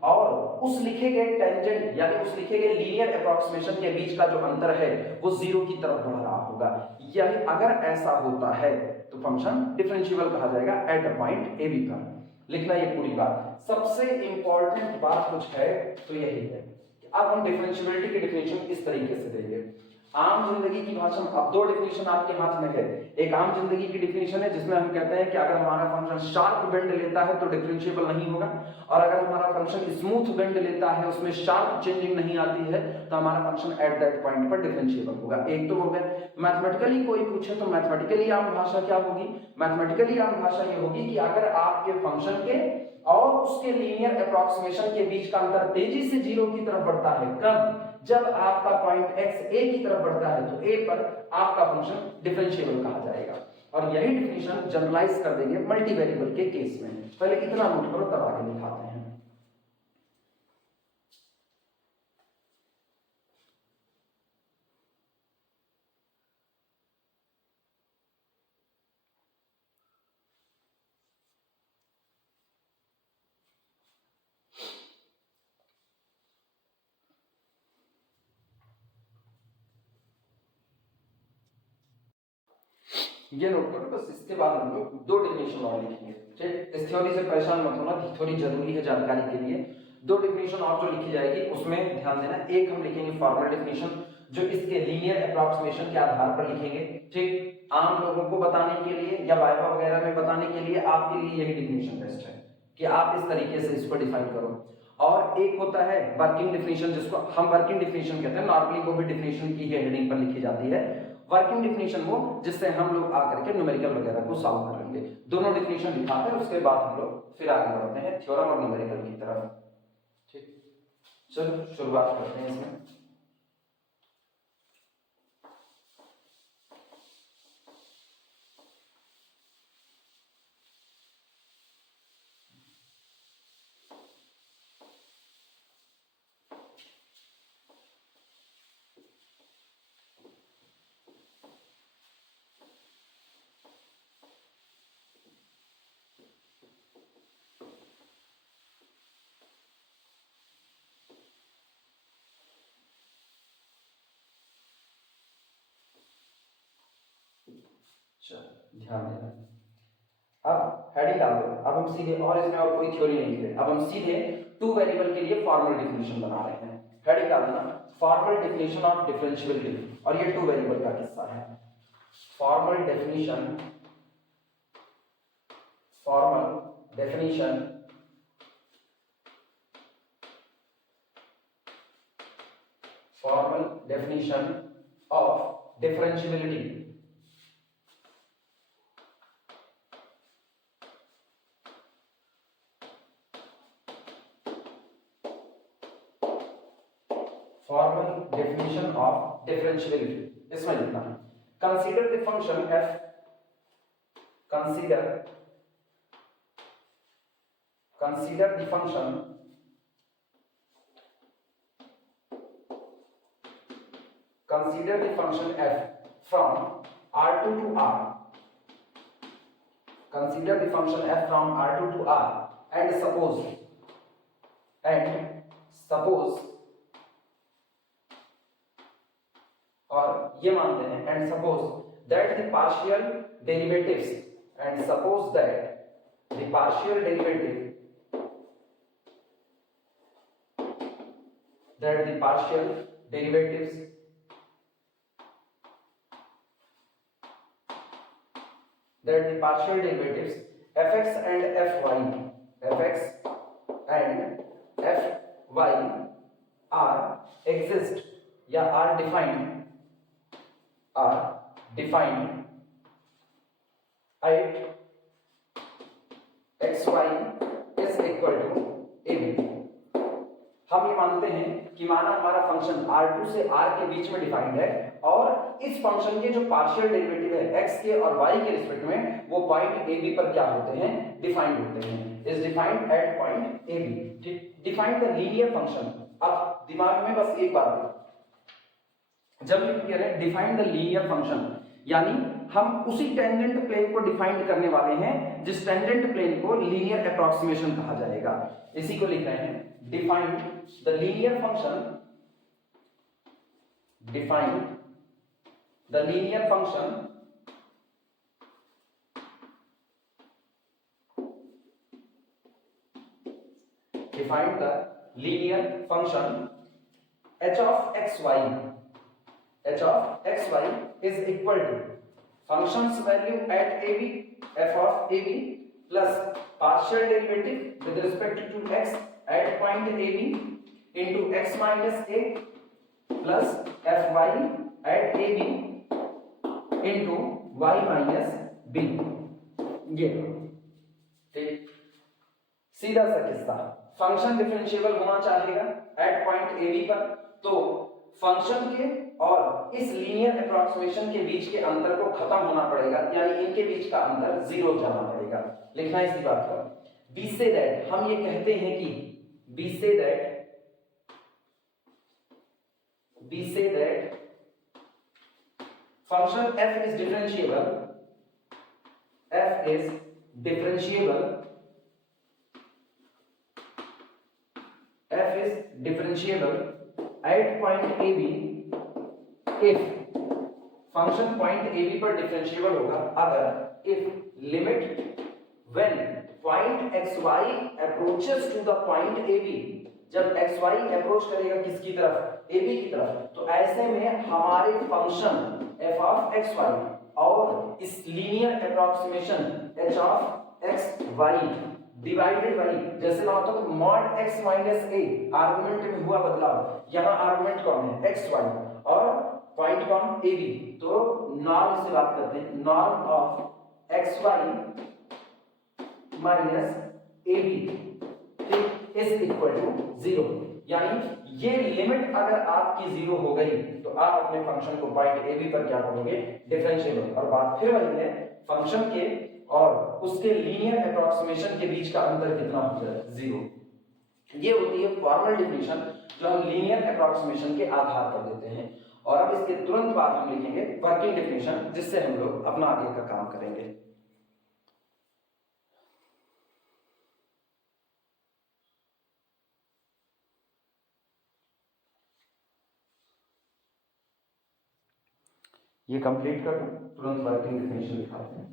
और उस लिखे गए टेंजेंट यानी उस लिखे गए लीनियर अप्रोक्सीमेशन के बीच का जो अंतर है वो जीरो की तरफ बढ़ रहा होगा। यह अगर ऐसा होता है तो फंक्शन डिफरेंशिएबल कहा जाएगा at a point A b पर। लिखना ये पूरी बात, सबसे इंपॉर्टेंट बात कुछ है तो यही है कि अब हम डिफरेंशिएबिलिटी की डेफिनेशन इस तरीके से देंगे आम जिंदगी की भाषा में। अब दो डेफिनेशन आपके हाथ में है, एक आम जिंदगी की डेफिनेशन है जिसमें हम कहते हैं कि अगर हमारा फंक्शन शार्प बेंड लेता है तो डिफरेंशिएबल नहीं होगा, और अगर हमारा फंक्शन स्मूथ बेंड लेता है उसमें शार्प चेंजिंग नहीं आती है तो हमारा फंक्शन एट दैट पॉइंट पर डिफरेंशिएबल होगा। एक तो हो गया मैथमेटिकली, कोई पूछे तो मैथमेटिकली आम भाषा क्या होगी, मैथमेटिकली आम भाषा ये होगी कि अगर आपके फंक्शन के और उसके लीनियर अप्रोक्सीमेशन के बीच का अंतर तेजी से जीरो की तरफ बढ़ता है, कब, जब आपका पॉइंट x a की तरफ बढ़ता है तो a पर आपका फंक्शन डिफरेंशिएबल कहा जाएगा। और यही डेफिनेशन जनरलाइज कर देंगे मल्टी वेरिएबल के केस में। पहले इतना नोट करो तब आगे दिखाते हैं। ये नोट करो, बस इसके बाद हम लोग दो डेफिनेशन और लिखेंगे। ठीक, इस थ्योरी से परेशान मत होना, थ्योरी जरूरी है जानकारी के लिए। दो डेफिनेशन और जो लिखी जाएगी उसमें ध्यान देना, एक हम लिखेंगे फॉर्मल डेफिनेशन जो इसके लीनियर अप्रोक्सीमेशन के आधार पर लिखेंगे। ठीक, आम लोगों को बताने के लिए या वाइवा वगैरह में बताने के लिए आपके लिए यही डेफिनेशन बेस्ट है कि आप इस तरीके से इसको डिफाइन करो। और एक होता है वर्किंग डेफिनेशन, जिसको हम वर्किंग डेफिनेशन कहते हैं, नॉर्मली वो भी डेफिनेशन की हेडिंग पर लिखी जाती है। वर्किंग डेफिनेशन वो जिससे हम लोग आकर के न्यूमेरिकल वगैरह को सॉल्व करेंगे। दोनों डेफिनेशन दिखाते हैं, उसके बाद हम लोग फिर आगे बढ़ते हैं थ्योरम और न्यूमेरिकल की तरफ। ठीक, चलो शुरुआत करते हैं इसमें। ध्यान देना, अब हेडिंग डाल दो। अब हम सीधे, और इसमें और कोई थ्योरी नहीं है, अब हम सीधे टू वेरिएबल के लिए फॉर्मल डेफिनेशन बना रहे हैं। हेडिंग डाल देना फॉर्मल डेफिनेशन ऑफ डिफरेंशिएबिलिटी, और ये टू वेरिएबल का किस्सा है। Formal definition of differentiability. Formal definition of differentiability इसमें लिखना है consider the function f, consider the function f from R2 to R. Consider the function f from R2 to R and suppose और ये मानते हैं and suppose that the partial derivatives fx and fy are exist या are defined at xy is equal to ab। हम ये मानते हैं कि माना हमारा फंक्शन r2 से r के बीच में डिफाइंड है और इस फंक्शन के जो पार्शियल डेरिवेटिव है x के और y के रिस्पेक्ट में वो पॉइंट ab पर क्या होते हैं, डिफाइंड होते हैं। Is defined at point ab। Defined the linear function. अब दिमाग में बस एक बात, जब हम कह रहे हैं डिफाइंड द लीनियर फंक्शन, यानी हम उसी टेंजेंट प्लेन को डिफाइंड करने वाले हैं जिस टेंजेंट प्लेन को लीनियर अप्रोक्सीमेशन कहा जाएगा। इसी को लिख रहे हैं defined the linear function, defined the linear function define the linear function h of xy is equal to function's value at ab f of ab plus partial derivative with respect to x at point ab into x minus a plus fy at ab into y minus b। ये ठीक सीधा सा किस्सा, function differentiable होना चाहेगा eight point ए b पर, तो function के और इस लीनियर अप्रोक्सीमेशन के बीच के अंतर को खत्म होना पड़ेगा, यानी इनके बीच का अंतर जीरो जाना पड़ेगा। लिखना है इसी बात पर, बी से दैट हम ये कहते हैं कि बी से that function f is differentiable at point AB if function point AB पर डिफरेंशिएबल होगा अगर if limit when point xy approaches to the point AB, जब xy अप्रोच करेगा किसकी तरफ, AB की तरफ, तो ऐसे में हमारे फंक्शन f of xy और इस linear approximation h of xy divided by, जैसे ना होता है mod x minus a, argument में हुआ बदलाव, यहाँ आर्गुमेंट कौन है xy और पॉइंट कौन ab, तो नॉर्म से बात करते हैं, norm of xy minus ab is equal to 0। यानी ये लिमिट अगर आपकी 0 हो गई तो आप अपने फंक्शन को पॉइंट ab पर क्या करोगे, डिफरेंशिएबल। और बात फिर वही है, फंक्शन के और उसके लीनियर अप्रोक्सीमेशन के बीच का अंतर कितना होता है, 0। ये होती है फॉर्मल डेफिनेशन जो हम लीनियर अप्रोक्सीमेशन के आधार पर देते हैं। और अब इसके तुरंत बाद हम लिखेंगे वर्किंग डेफिनेशन, जिससे हम लोग अपना आगे का काम करेंगे। ये कंप्लीट कर दो, तुरंत वर्किंग डेफिनेशन लिखाते हैं।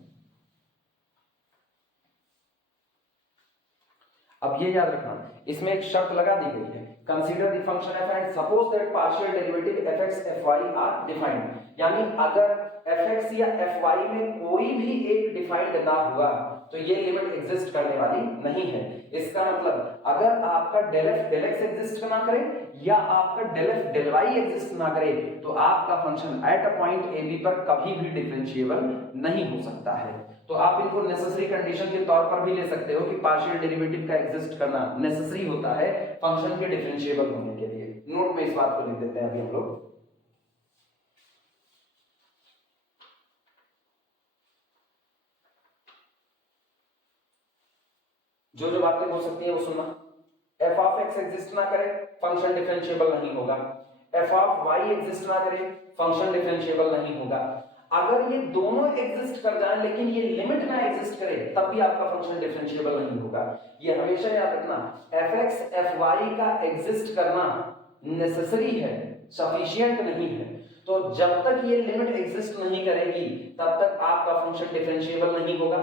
अब ये याद रखना, इसमें एक शर्त लगा दी गई है, consider the function f and suppose that partial derivative fx fy are defined. यानी अगर fx या fy में कोई भी एक डिफाइंड ना हुआ तो ये लिमिट एग्जिस्ट करने वाली नहीं है। इसका मतलब अगर आपका del f del x exist ना करे या आपका del f del y exist ना करे तो आपका function at a point a b पर कभी भी डिफरेंशिएबल नहीं हो सकता है। तो आप इनको नेसेसरी कंडीशन के तौर पर भी ले सकते हो कि पार्शियल डेरिवेटिव का एग्जिस्ट करना नेसेसरी होता है फंक्शन के डिफरेंशिएबल होने के लिए। नोट में इस बात को लिख देते हैं अभी हम लोग। जो बातें हो सकती है वो सुनना। f ऑफ x एग्जिस्ट ना करे फंक्शन डिफरेंशिएबल नहीं होगा, f ऑफ y एग्जिस्ट ना करे फंक्शन डिफरेंशिएबल नहीं होगा। अगर ये दोनों एग्जिस्ट कर जाएं लेकिन ये लिमिट ना एग्जिस्ट करे तब भी आपका फंक्शन डिफरेंशिएबल नहीं होगा। ये हमेशा याद रखना, fx fy का एग्जिस्ट करना नेसेसरी है, सफिशिएंट नहीं है। तो जब तक ये लिमिट एग्जिस्ट नहीं करेगी तब तक आपका फंक्शन डिफरेंशिएबल नहीं होगा।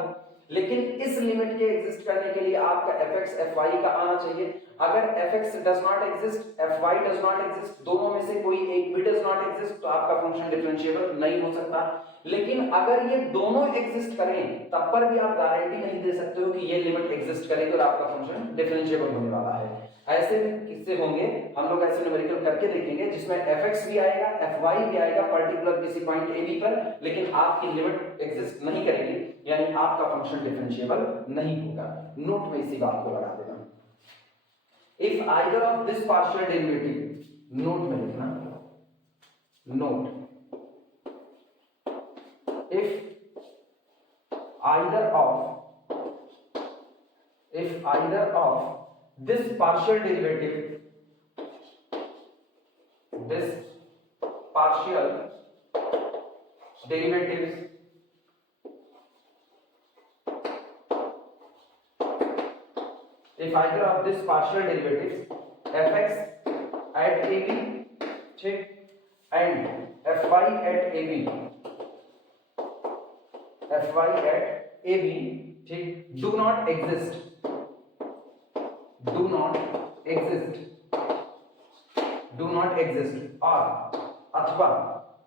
लेकिन इस लिमिट के एग्जिस्ट करने के लिए आपका fx fy का आना चाहिए अगर fx does not exist, fy does not exist, दोनों में से कोई एक भी does not exist, तो आपका फंक्शन डिफरेंशिएबल नहीं हो सकता। लेकिन अगर ये दोनों एग्जिस्ट करें तब पर भी आप गारंटी नहीं दे सकते हो कि ये लिमिट एग्जिस्ट करेगी और आपका फंक्शन डिफरेंशिएबल होने वाला है। ऐसे में किससे होंगे, हम लोग ऐसे न्यूमेरिकल करके देखेंगे जिसमें fx भी आएगा, fy भी आएगा पर्टिकुलर किसी पॉइंट a b पर, लेकिन आपकी लिमिट एग्जिस्ट नहीं करेगी, यानी आपका फंक्शन डिफरेंशिएबल नहीं होगा। नोट में इसी बात को लगा देना। If either of this partial derivative, note में लिखना, note, if either of this partial derivative, this partial derivatives if either of this partial derivatives fx at ab and fy at ab, fy at ab ठीक, do not exist or अथवा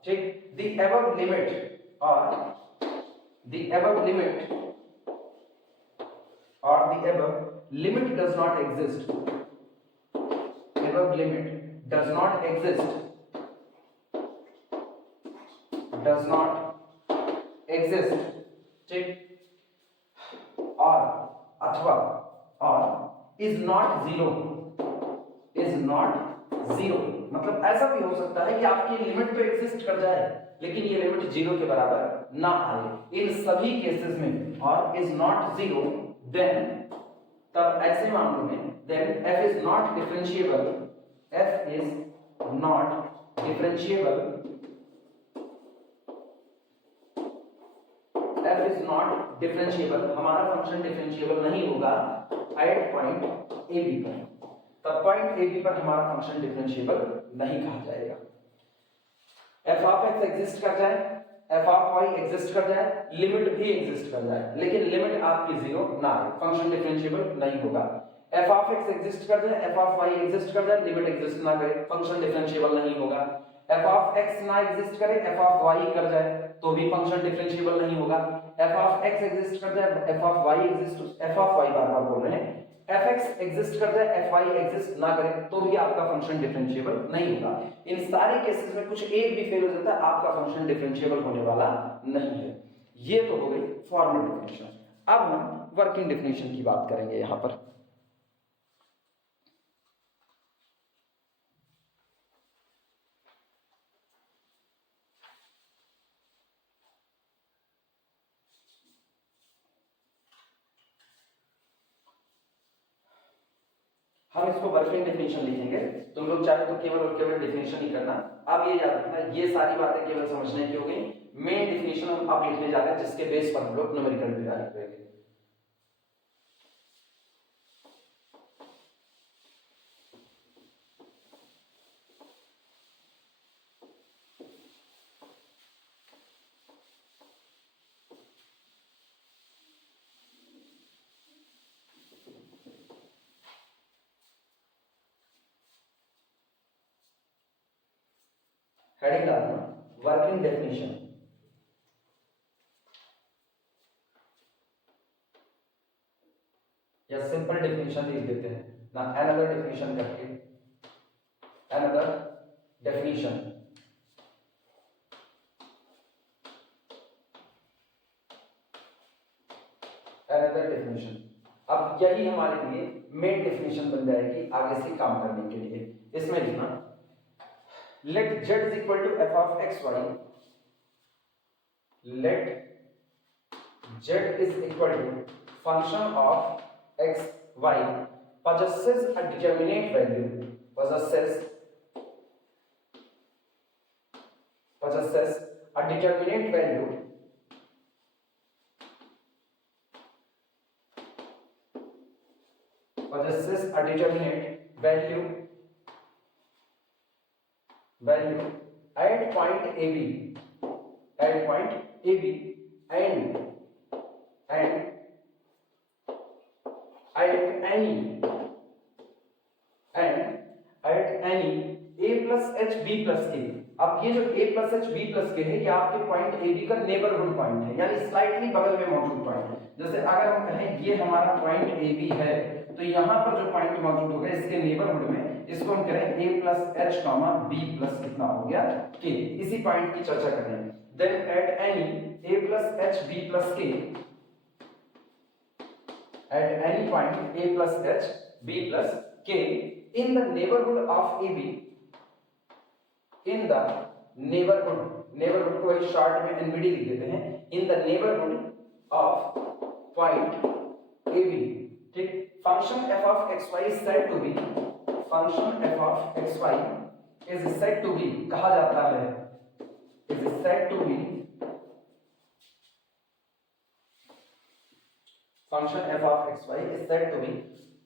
ठीक, the above limit or the above limit does not exist, above limit does not exist ठीक, और अथवा और is not zero, मतलब ऐसा भी हो सकता है कि आपकी लिमिट तो एग्जिस्ट कर जाए लेकिन ये लिमिट जीरो के बराबर ना आए। इन सभी केसेस में और is not zero, then तब ऐसे मामलों में then f is not differentiable, हमारा फंक्शन डिफरेंशिएबल नहीं होगा एट पॉइंट ए बी पर, तब पॉइंट ए बी पर हमारा फंक्शन डिफरेंशिएबल नहीं कहा जाएगा। एफ ऑफ एक्स एग्जिस्ट कर जाए, एफ ऑफ वाई एग्जिस्ट कर जाए, लिमिट भी एग्जिस्ट कर जाए, लेकिन लिमिट आपकी जीरो ना आए, फंक्शन डिफरेंशिएबल नहीं होगा। एफ ऑफ एक्स एग्जिस्ट कर जाए, एफ ऑफ वाई एग्जिस्ट कर जाए, लिमिट एग्जिस्ट ना करे, फंक्शन डिफरेंशिएबल नहीं होगा। एफ ऑफ एक्स ना एग्जिस्ट करे, एफ ऑफ वाई कर जाए तो भी फंक्शन डिफरेंशिएबल नहीं होगा। एफ ऑफ एक्स एग्जिस्ट कर जाए, f of y exist, f of y बार-बार बोल रहे हैं, एफ एक्स एग्जिस्ट कर जाए, एफ वाई एग्जिस्ट ना करे तो भी आपका फंक्शन डिफरेंशिएबल नहीं होगा। इन सारे केसेस में कुछ एक भी फेल हो जाता है, आपका फंक्शन डिफरेंशिएबल होने वाला नहीं है। ये तो हो गई फॉर्मल डेफिनेशन। अब हम वर्किंग डेफिनेशन की बात करेंगे यहां पर। हम इसको वर्किंग डेफिनेशन लिखेंगे, तुम लोग चाहे तो केवल और केवल डेफिनेशन ही करना। अब ये याद रखना, ये सारी बातें केवल समझने की हो गई। मेन डेफिनेशन हम अब लिखने जा रहे हैं जिसके बेस पर हम लोग न्यूमेरिकल भी डिराइव करेंगे। हेडिंग डालना वर्किंग डेफिनेशन, या सिंपल डेफिनेशन लिख देते हैं ना, अनदर डेफिनेशन करके, अनदर डेफिनेशन, अनदर डेफिनेशन। अब यही हमारे लिए मेन डेफिनेशन बन जाएगी आगे से काम करने के लिए। इसमें लिखना let z is equal to f of x y, let z is equal to function of x y possesses a determinate value, possesses a determinate value at point AB, and at any plus H B plus k. अब ये जो a plus H B plus k है ये आपके point ए b का neighbourhood point है, यानी slightly बगल में मौजूद पॉइंट है। जैसे अगर हम कहें ये हमारा पॉइंट ए बी है तो यहाँ पर जो पॉइंट मौजूद होगा इसके नेबरहुड में, इसको हम करें a plus H comma B plus कितना हो गया के, इसी पॉइंट की चर्चा करें। Then at any a plus H B plus k, at any point a plus h b plus k in the neighborhood of ab, in the neighborhood को एक short में nbd लिख देते हैं, in the neighborhood of point ab, ठीक। function f of xy is said to be, function f of xy is said to be कहा जाता है, is said to be, function f of xy is said to be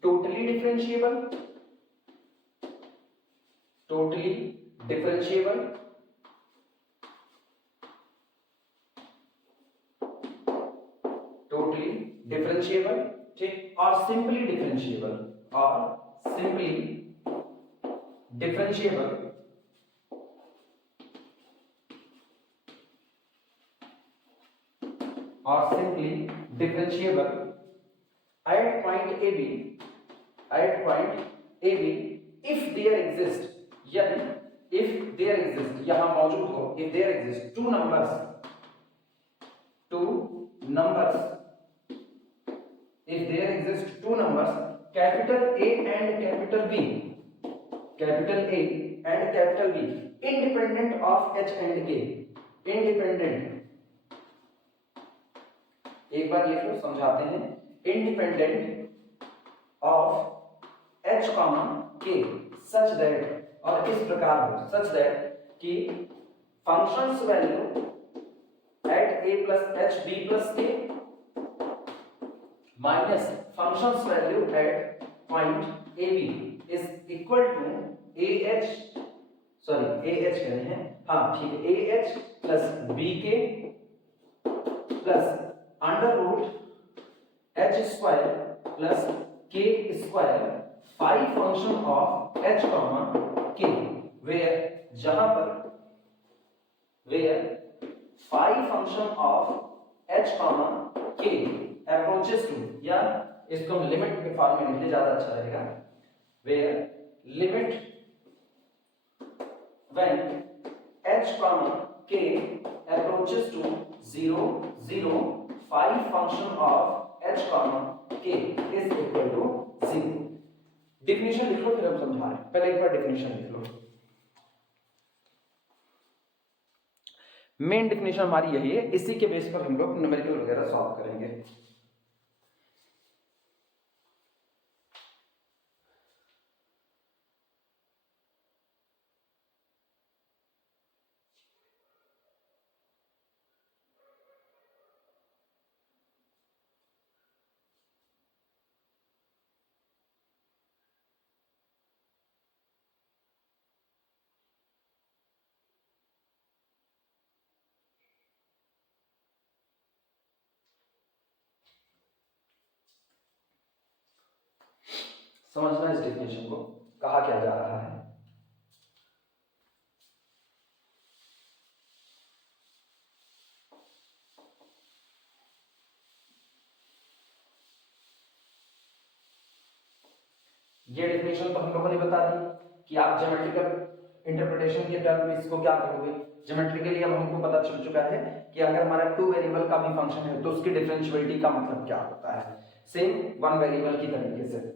totally differentiable, totally differentiable, totally differentiable, ठीक, और simply differentiable, और simply differentiable, और simply differentiable at point AB, at point AB if there exist, यदि if there exist यहां मौजूद हो, if there exist two numbers, if there exist two numbers capital A and capital B, capital A and capital B independent of H and K, independent, एक बार लिख लो समझाते हैं, independent of H comma K such that, और इस प्रकार हो such that कि functions value at A plus H B plus K minus functions value at point AB is equal to AH, sorry AH कह रहे हैं, हाँ ठीक है, AH plus BK plus under root h square plus k square phi function of h comma k, where जहां पर where phi function of h comma k approaches to, या इसको हम लिमिट के फॉर्म में लिखते ज्यादा अच्छा रहेगा, where limit when h comma k approaches to 0 0 5 function of h comma k is equal to 0। definition लिख लो फिर हम समझा रहे हैं, पहले एक बार definition लिख लो। मेन definition हमारी यही है, इसी के बेस पर हम लोग न्यूमेरिकल वगैरह सॉल्व करेंगे। समझना इस डेफिनेशन को, कहा क्या जा रहा है। ये डेफिनेशन तो हम लोगों ने बता दी कि आप ज्योमेट्रिकल इंटरप्रिटेशन के टर्म में इसको क्या करोगे। ज्योमेट्रिकली अब हमको पता चल चुका है कि अगर हमारा टू वेरिएबल का भी फंक्शन है तो उसकी डिफरेंशियबिलिटी का मतलब क्या होता है, सेम वन वेरिएबल की तरीके से।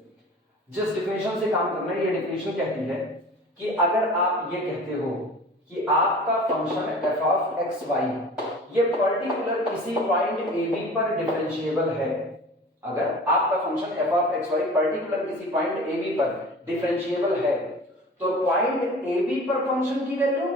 जिस डेफिनेशन से काम करना है, ये डेफिनेशन कहती है कि अगर आप ये कहते हो कि आपका function f of x y ये पर्टिकुलर किसी पॉइंट a b पर डिफरेंशिएबल है, अगर आपका function f of x y particular किसी पॉइंट a b पर डिफरेंशिएबल है, तो पॉइंट a b पर फंक्शन की वैल्यू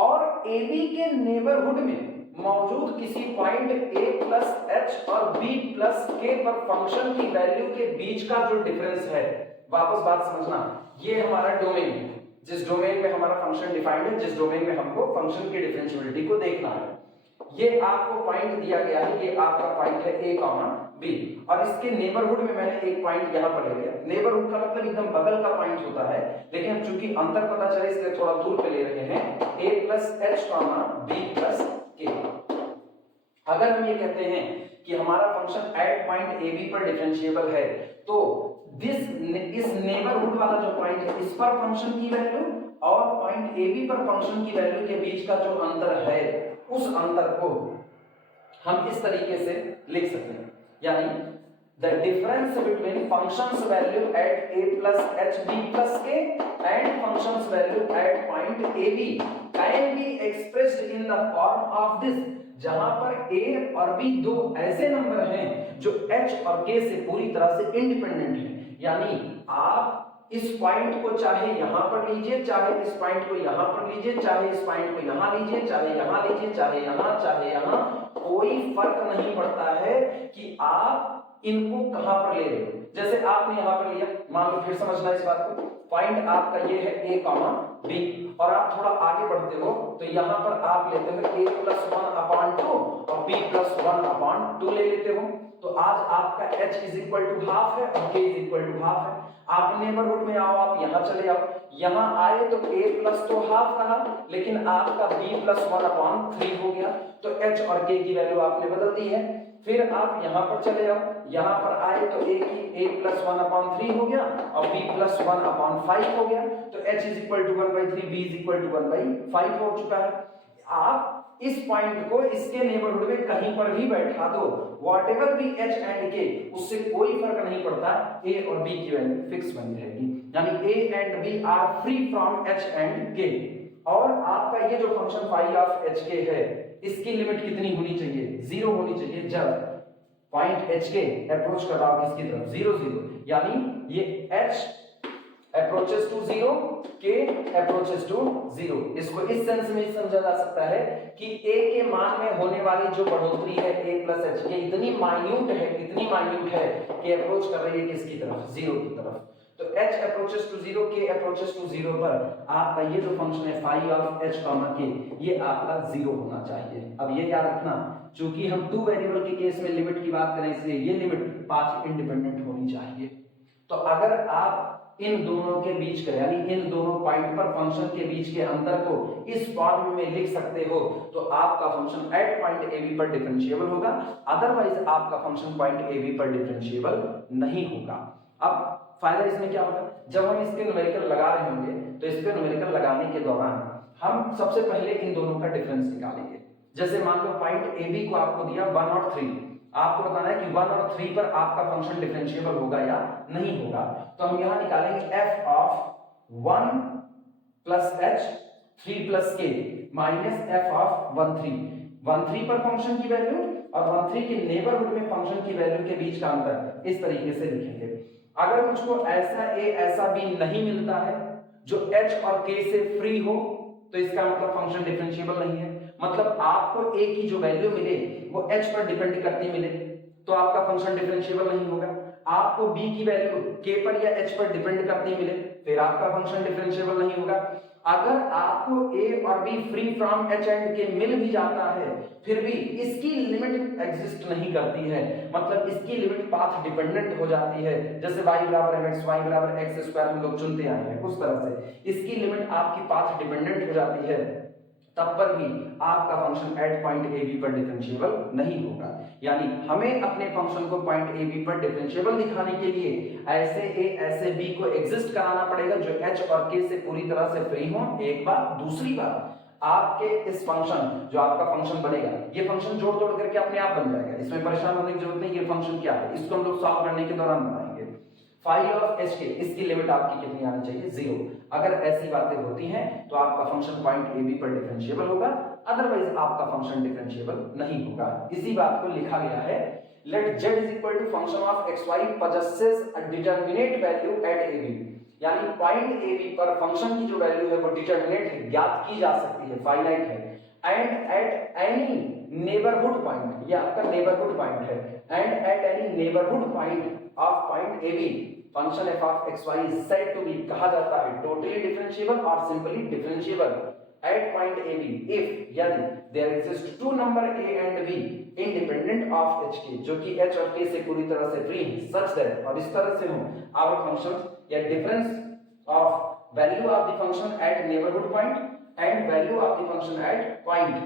और a b के नेबरहुड में मौजूद किसी पॉइंट a प्लस h और b प्लस k पर फंक्शन की वैल्यू के बीच का जो डिफरेंस है, वापस बात समझना, ये हमारा डोमेन है, जिस डोमेन में हमारा फंक्शन डिफाइंड है, जिस डोमेन में हमको फंक्शन की डिफरेंशियबिलिटी को देखना है। ये आपको पॉइंट दिया गया है, ये आपका पॉइंट है a, बी, और इसके नेबरहुड में मैंने एक पॉइंट यहाँ पर ले लिया। नेबरहुड का मतलब एकदम बगल का पॉइंट होता है, लेकिन चूंकि अंतर पता चले इसलिए थोड़ा दूर पे ले रहे हैं। a plus h comma b plus k. अगर हम ये कहते हैं कि हमारा function at point A b पर डिफरेंशिएबल है, तो इस नेबरहुड वाला जो पॉइंट है इस पर फंक्शन की वैल्यू और पॉइंट ए बी पर फंक्शन की वैल्यू के बीच का जो अंतर है उस अंतर को हम इस तरीके से लिख सकते हैं, यानी the difference between functions value at a plus H B plus K and functions value at point A B can be expressed in the form of this, जहां पर a और b दो ऐसे नंबर हैं जो h और k से पूरी तरह से इंडिपेंडेंट हैं। यानी आप इस पॉइंट को चाहे यहां पर लीजिए, चाहे इस पॉइंट को यहां पर लीजिए, चाहे इस पॉइंट को यहां लीजिए, चाहे यहां लीजिए, चाहे यहां, कोई फर्क नहीं पड़ता है कि आप इनको कहां पर ले रहे हो। जैसे आपने यहां पर लिया, मान लो, फिर समझना इस बात को, पॉइंट आपका ये है a कॉमा b, और आप थोड़ा आगे बढ़ते हो तो यहां पर आप लेते हो a प्लस 1/2 और b प्लस 1/2 ले लेते हो। तो आज आपका h is equal to half है और k is equal to half है। आप नेबरहुड में आओ, आप यहां चले आओ, यहां आए तो a प्लस तो हाफ रहा, लेकिन आपका b प्लस 1/3 हो गया, तो h और k की वैल्यू आपने बदल दी है। फिर आप यहां पर चले आओ, यहां पर आए तो a प्लस 1/3 हो गया और b प्लस 1/5 हो गया, तो h is equal to 1/3, b is equal to 1/5 हो चुका है। आप इस पॉइंट को इसके नेबरहुड में कहीं पर भी बैठा दो, whatever B h and k, उससे कोई फर्क नहीं पड़ता, a और b की वैल्यू फिक्स बनी रहेगी। यानी a and b are free from h and k। और आपका ये जो फंक्शन फाई ऑफ एच के है, इसकी लिमिट कितनी होनी चाहिए? 0 होनी चाहिए। जब पॉइंट एच के अप्रोच कर रहा हो किसकी तरफ? 0 0, यानी ये h approaches to 0, k approaches to 0। इसको इस सेंस में समझा जा सकता है कि a के मान में होने वाली जो बढ़ोतरी है a प्लस h के इतनी माइन्यूट है कि अप्रोच कर रही है किसकी तरफ? 0 की तरफ। तो h approaches to 0, k approaches to 0 पर आपका ये जो फंक्शन है phi of h comma k, ये आपका 0 होना चाहिए। अब ये याद रखना, चूंकि हम टू वेरिएबल के केस में लिमिट की बात करें, इसलिए ये लिमिट पाथ इंडिपेंडेंट होनी चाहिए। तो अगर आप इन दोनों के बीच का, यानी इन दोनों पॉइंट पर फंक्शन के बीच के अंतर को इस फॉर्म में लिख सकते हो, तो आपका function at point A b पर डिफरेंशिएबल होगा, अदरवाइज आपका फंक्शन पॉइंट ए बी पर डिफरेंशिएबल नहीं होगा। अब फायदा इसमें क्या होगा? जब हम इसके न्यूमेरिकल लगा रहे होंगे तो इसके न्यूमेरिकल लगाने के दौरान हम सबसे पहले इन दोनों का डिफरेंस निकालेंगे। जैसे मान लो पॉइंट ए बी को आपको दिया 1 और 3, आपको बताना है कि 1 और 3 पर आपका फंक्शन डिफरेंशिएबल होगा या नहीं होगा। तो हम यहां निकालेंगे f of 1 plus h 3 plus k minus f of 1 3 पर फंक्शन की वैल्यू और 1 3 के नेबरहुड में फंक्शन की वैल्यू के बीच का अंतर, इस तरीके से लिखेंगे। अगर मुझको ऐसा a ऐसा b नहीं मिलता है जो h और k से फ्री हो, तो इसका मतलब फंक्शन डिफरेंशिएबल नहीं है। मतलब आपको a की जो वैल्यू मिले वो h पर डिपेंड करती मिले तो आपका फंक्शन डिफरेंशिएबल नहीं होगा। आपको b की वैल्यू k पर या h पर डिपेंड करती मिले, फिर आपका फंक्शन डिफरेंशिएबल नहीं होगा। अगर आपको a और b free from h and k मिल भी जाता है, फिर भी इसकी लिमिट एग्जिस्ट नहीं करती है, मतलब इसकी लिमिट पाथ डिपेंडेंट हो जाती है। जैसे y बराबर mx, y बराबर x स्क्वायर हम लोग चुनते आए हैं, उस तरह से इसकी लिमिट आपकी पाथ डिपेंडेंट हो जाती है, तब पर भी आपका function at point A b पर डिफरेंशिएबल नहीं होगा। यानी हमें अपने फंक्शन को पॉइंट ए बी पर डिफरेंशिएबल दिखाने के लिए ऐसे ए ऐसे बी को एग्जिस्ट कराना पड़ेगा जो एच और के से पूरी तरह से फ्री हो, एक बात। दूसरी बात, आपके इस फंक्शन जो आपका फंक्शन बनेगा, ये फंक्शन जोड़ तोड़ करके अपने आप बन जाएगा, इसमें परेशान होने की जरूरत नहीं। ये फंक्शन क्या है, इसको हम लोग सॉल्व करने के दौरान बनाएंगे। फाई ऑफ एच के, इसकी लिमिट आपकी कितनी आनी चाहिए? 0। अगर ऐसी बातें होती हैं तो आपका फंक्शन पॉइंट ए बी पर डिफरेंशिएबल होगा, अदरवाइज आपका फंक्शन डिफरेंशिएबल नहीं होगा। इसी बात को लिखा गया है, let z is equal to function of xy possesses a determinate value at a b, यानी पॉइंट ए बी पर फंक्शन की जो वैल्यू है वो डिटरमिनेट है, ज्ञात की जा सकती है, फाइनाइट है। And at any neighbourhood point, ये आपका नेबरहुड पॉइंट है, and at any neighbourhood point of point A b function f of xy is said to be, कहा जाता है टोटली डिफरेंशिएबल और simply differentiable. at point AB if यदि there exist two number A and B independent of HK जो कि H और K से पूरी तरह से फ्री हैं such that और इस तरह से हो our functions या difference of value of the function at neighborhood point and value of the function at point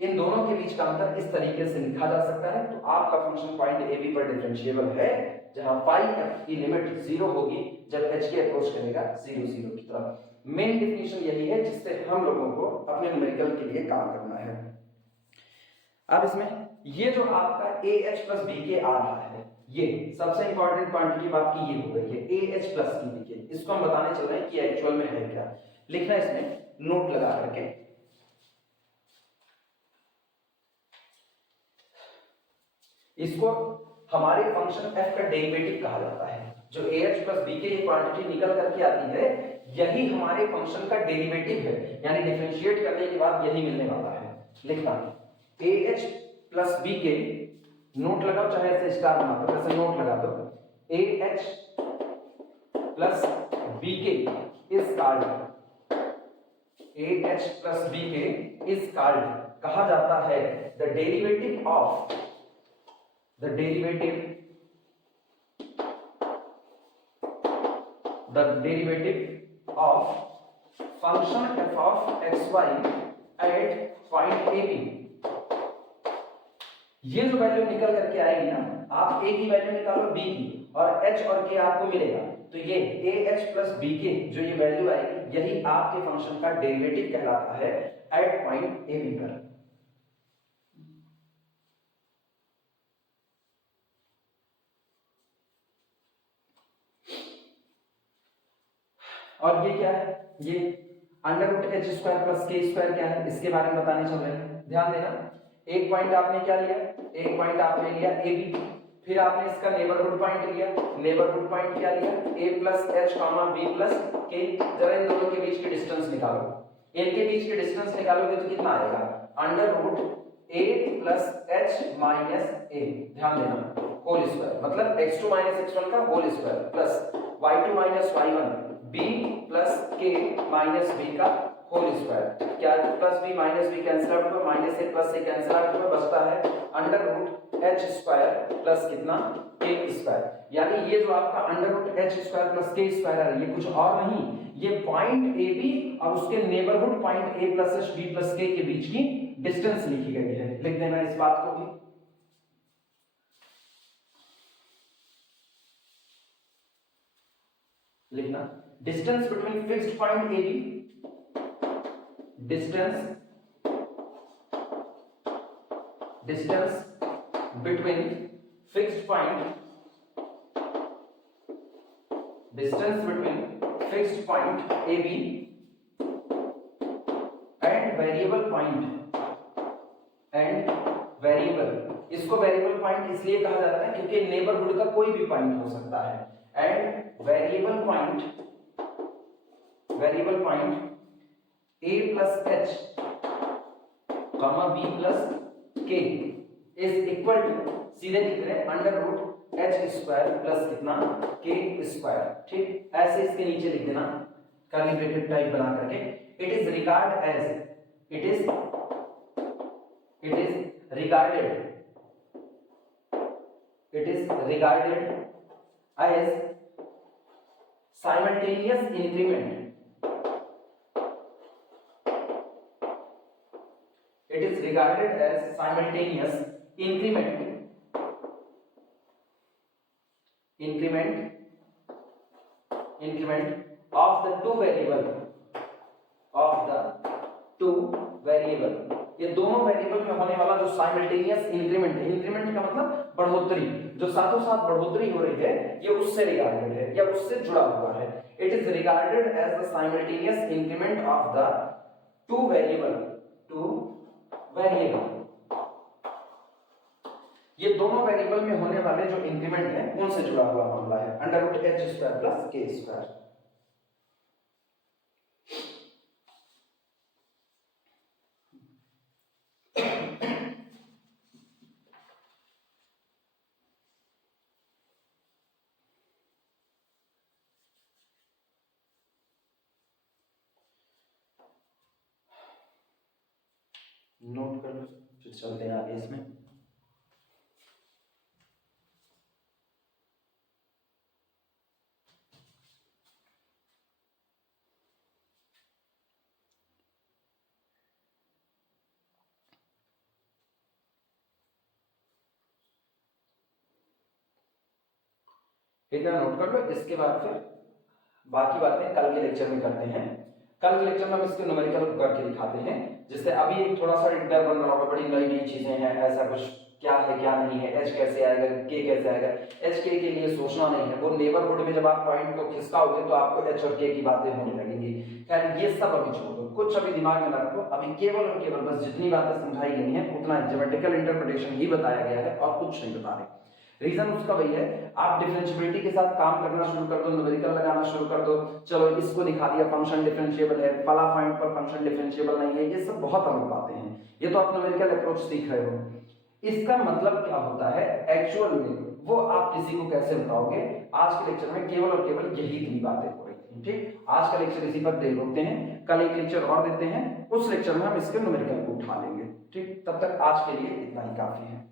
इन दोनों के बीच का अंतर इस तरीके से लिखा जा सकता है। तो आपका फंक्शन पॉइंट ए बी पर डिफरेंशिएबल है जहां फाई एफ की लिमिट 0 होगी जब एच के अप्रोच करेगा 0 0 की तरफ। मेन डेफिनेशन यही है जिससे हम लोगों को अपने न्यूमेरिकल के लिए काम करना है। अब इसमें ये जो आपका ए एच प्लस बी के आ रहा है ये सबसे इंपॉर्टेंट क्वांटिटी आपकी ये हो गई है ए एच प्लस की बी के। इसको हम बताने चल रहे हैं कि एक्चुअल में है क्या। लिखना इसमें नोट लगा करके इसको हमारे फंक्शन f का डेरिवेटिव कहा जाता है। जो ax प्लस b के ये क्वांटिटी निकल करके आती है यही हमारे फंक्शन का डेरिवेटिव है, यानी डिफरेंशिएट करने के बाद यही मिलने वाला है। लिखना ah प्लस b के नोट लगाओ चाहे ऐसे स्टार बना दो, ऐसे नोट लगा दो ah प्लस b के is called ah plus b के इज कॉल्ड कहा जाता है the derivative of the derivative of function f of xy at point ab। ये जो वैल्यू निकल करके आएगी ना, आप a की वैल्यू निकालो b की और h और k आपको मिलेगा, तो ये ah प्लस b के जो ये वैल्यू आएगी यही आपके फंक्शन का डेरिवेटिव कहलाता है एट पॉइंट ab पर। और ये क्या है, ये under root h square plus k square क्या है इसके बारे में बताने चल रहे हैं। ध्यान देना, एक पॉइंट आपने क्या लिया, एक पॉइंट आपने लिया ए बी, फिर आपने इसका नेबरहुड पॉइंट लिया। नेबरहुड पॉइंट क्या लिया, a plus H comma B plus k. जरा इन दोनों के बीच की डिस्टेंस निकालो, इनके बीच की डिस्टेंस निकालोगे तो कितना आएगा, under root a plus h minus a. ध्यान देना होल स्क्वायर मतलब x2 माइनस x1 का whole square plus y2 minus y1 b plus k minus b का होल स्क्वायर। क्या plus b minus b cancel out हुआ, minus a plus a cancel out हुआ, बचता है under root h square plus कितना k square. यानी ये जो आपका under root h square plus k square है ये कुछ और नहीं, ये पॉइंट ए बी और उसके neighbourhood point a plus h b plus k के बीच की डिस्टेंस लिखी गई है। लिख देना इस बात को भी। लिखना distance between fixed point A b, distance between fixed point, distance between fixed point A b and variable point and variable. इसको वेरिएबल पॉइंट इसलिए कहा जाता है क्योंकि नेबरहुड का कोई भी पॉइंट हो सकता है। And variable point a plus h comma b plus k is equal to, सीधे लिख रहे हैं under root h square plus कितना k स्क्वायर। ठीक, ऐसे इसके नीचे लिख देना कर्ली ब्रैकेट टाइप बना करके। It is regard as, it is regarded as simultaneous increment, it is regarded as simultaneous increment of the two variable, ये दोनों वेरिएबल में होने वाला जो साइमल्टेनियस इंक्रीमेंट है, इंक्रीमेंट का मतलब बढ़ोतरी, जो साथों साथ बढ़ोतरी हो रही है ये उससे रिगार्डेड है या उससे जुड़ा हुआ है। It is regarded as the simultaneous increment of the two variable, ये दोनों वेरिएबल में होने वाले जो इंक्रीमेंट है उनसे जुड़ा हुआ मामला है under root h square plus k square. Note कर लो, फिर चलते हैं आगे इसमें। इतना नोट कर लो। इसके बाद फिर बाकी बातें कल के लेक्चर में करते हैं। कल के लेक्चर में हम इसको न्यूमेरिकल करके दिखाते हैं, जिससे अभी एक थोड़ा सा डर बन रहा होगा, बड़ी नई नई चीजें हैं, ऐसा कुछ क्या है क्या नहीं है, एच कैसे आएगा, के कैसे आएगा। एच के लिए सोचना नहीं है, वो नेबरहुड में जब आप पॉइंट को खिसकाओगे तो आपको एच और के की बातें होने लगेंगी। खैर ये सब अभी छोड़ दो, कुछ अभी दिमाग में ना रखो। अभी केवल और केवल बस जितनी बातें समझाई गई हैं उतना ज्योमेट्रिकल इंटरप्रिटेशन ही बताया गया है और कुछ नहीं बता रहे। रीजन उसका वही है, आप डिफरेंशियबिलिटी के साथ काम करना शुरू कर दो, न्यूमेरिकल लगाना शुरू कर दो। चलो इसको दिखा दिया फंक्शन डिफरेंशिएबल है, फला पॉइंट पर फंक्शन डिफरेंशिएबल नहीं है, ये सब बहुत अलग बातें हैं। ये तो आप न्यूमेरिकल अप्रोच सीख रहे हो। इसका मतलब क्या होता है एक्चुअल में, वो आप किसी को कैसे बताओगे। आज के लेक्चर में केवल और केवल यही 3 बातें हो रही थी। ठीक, आज का लेक्चर इसी पर दे रोकते हैं, कल एक लेक्चर और देते हैं, उस लेक्चर में हम इसके न्यूमेरिकल को उठा लेंगे। ठीक, तब तक आज के लिए इतना ही काफी है।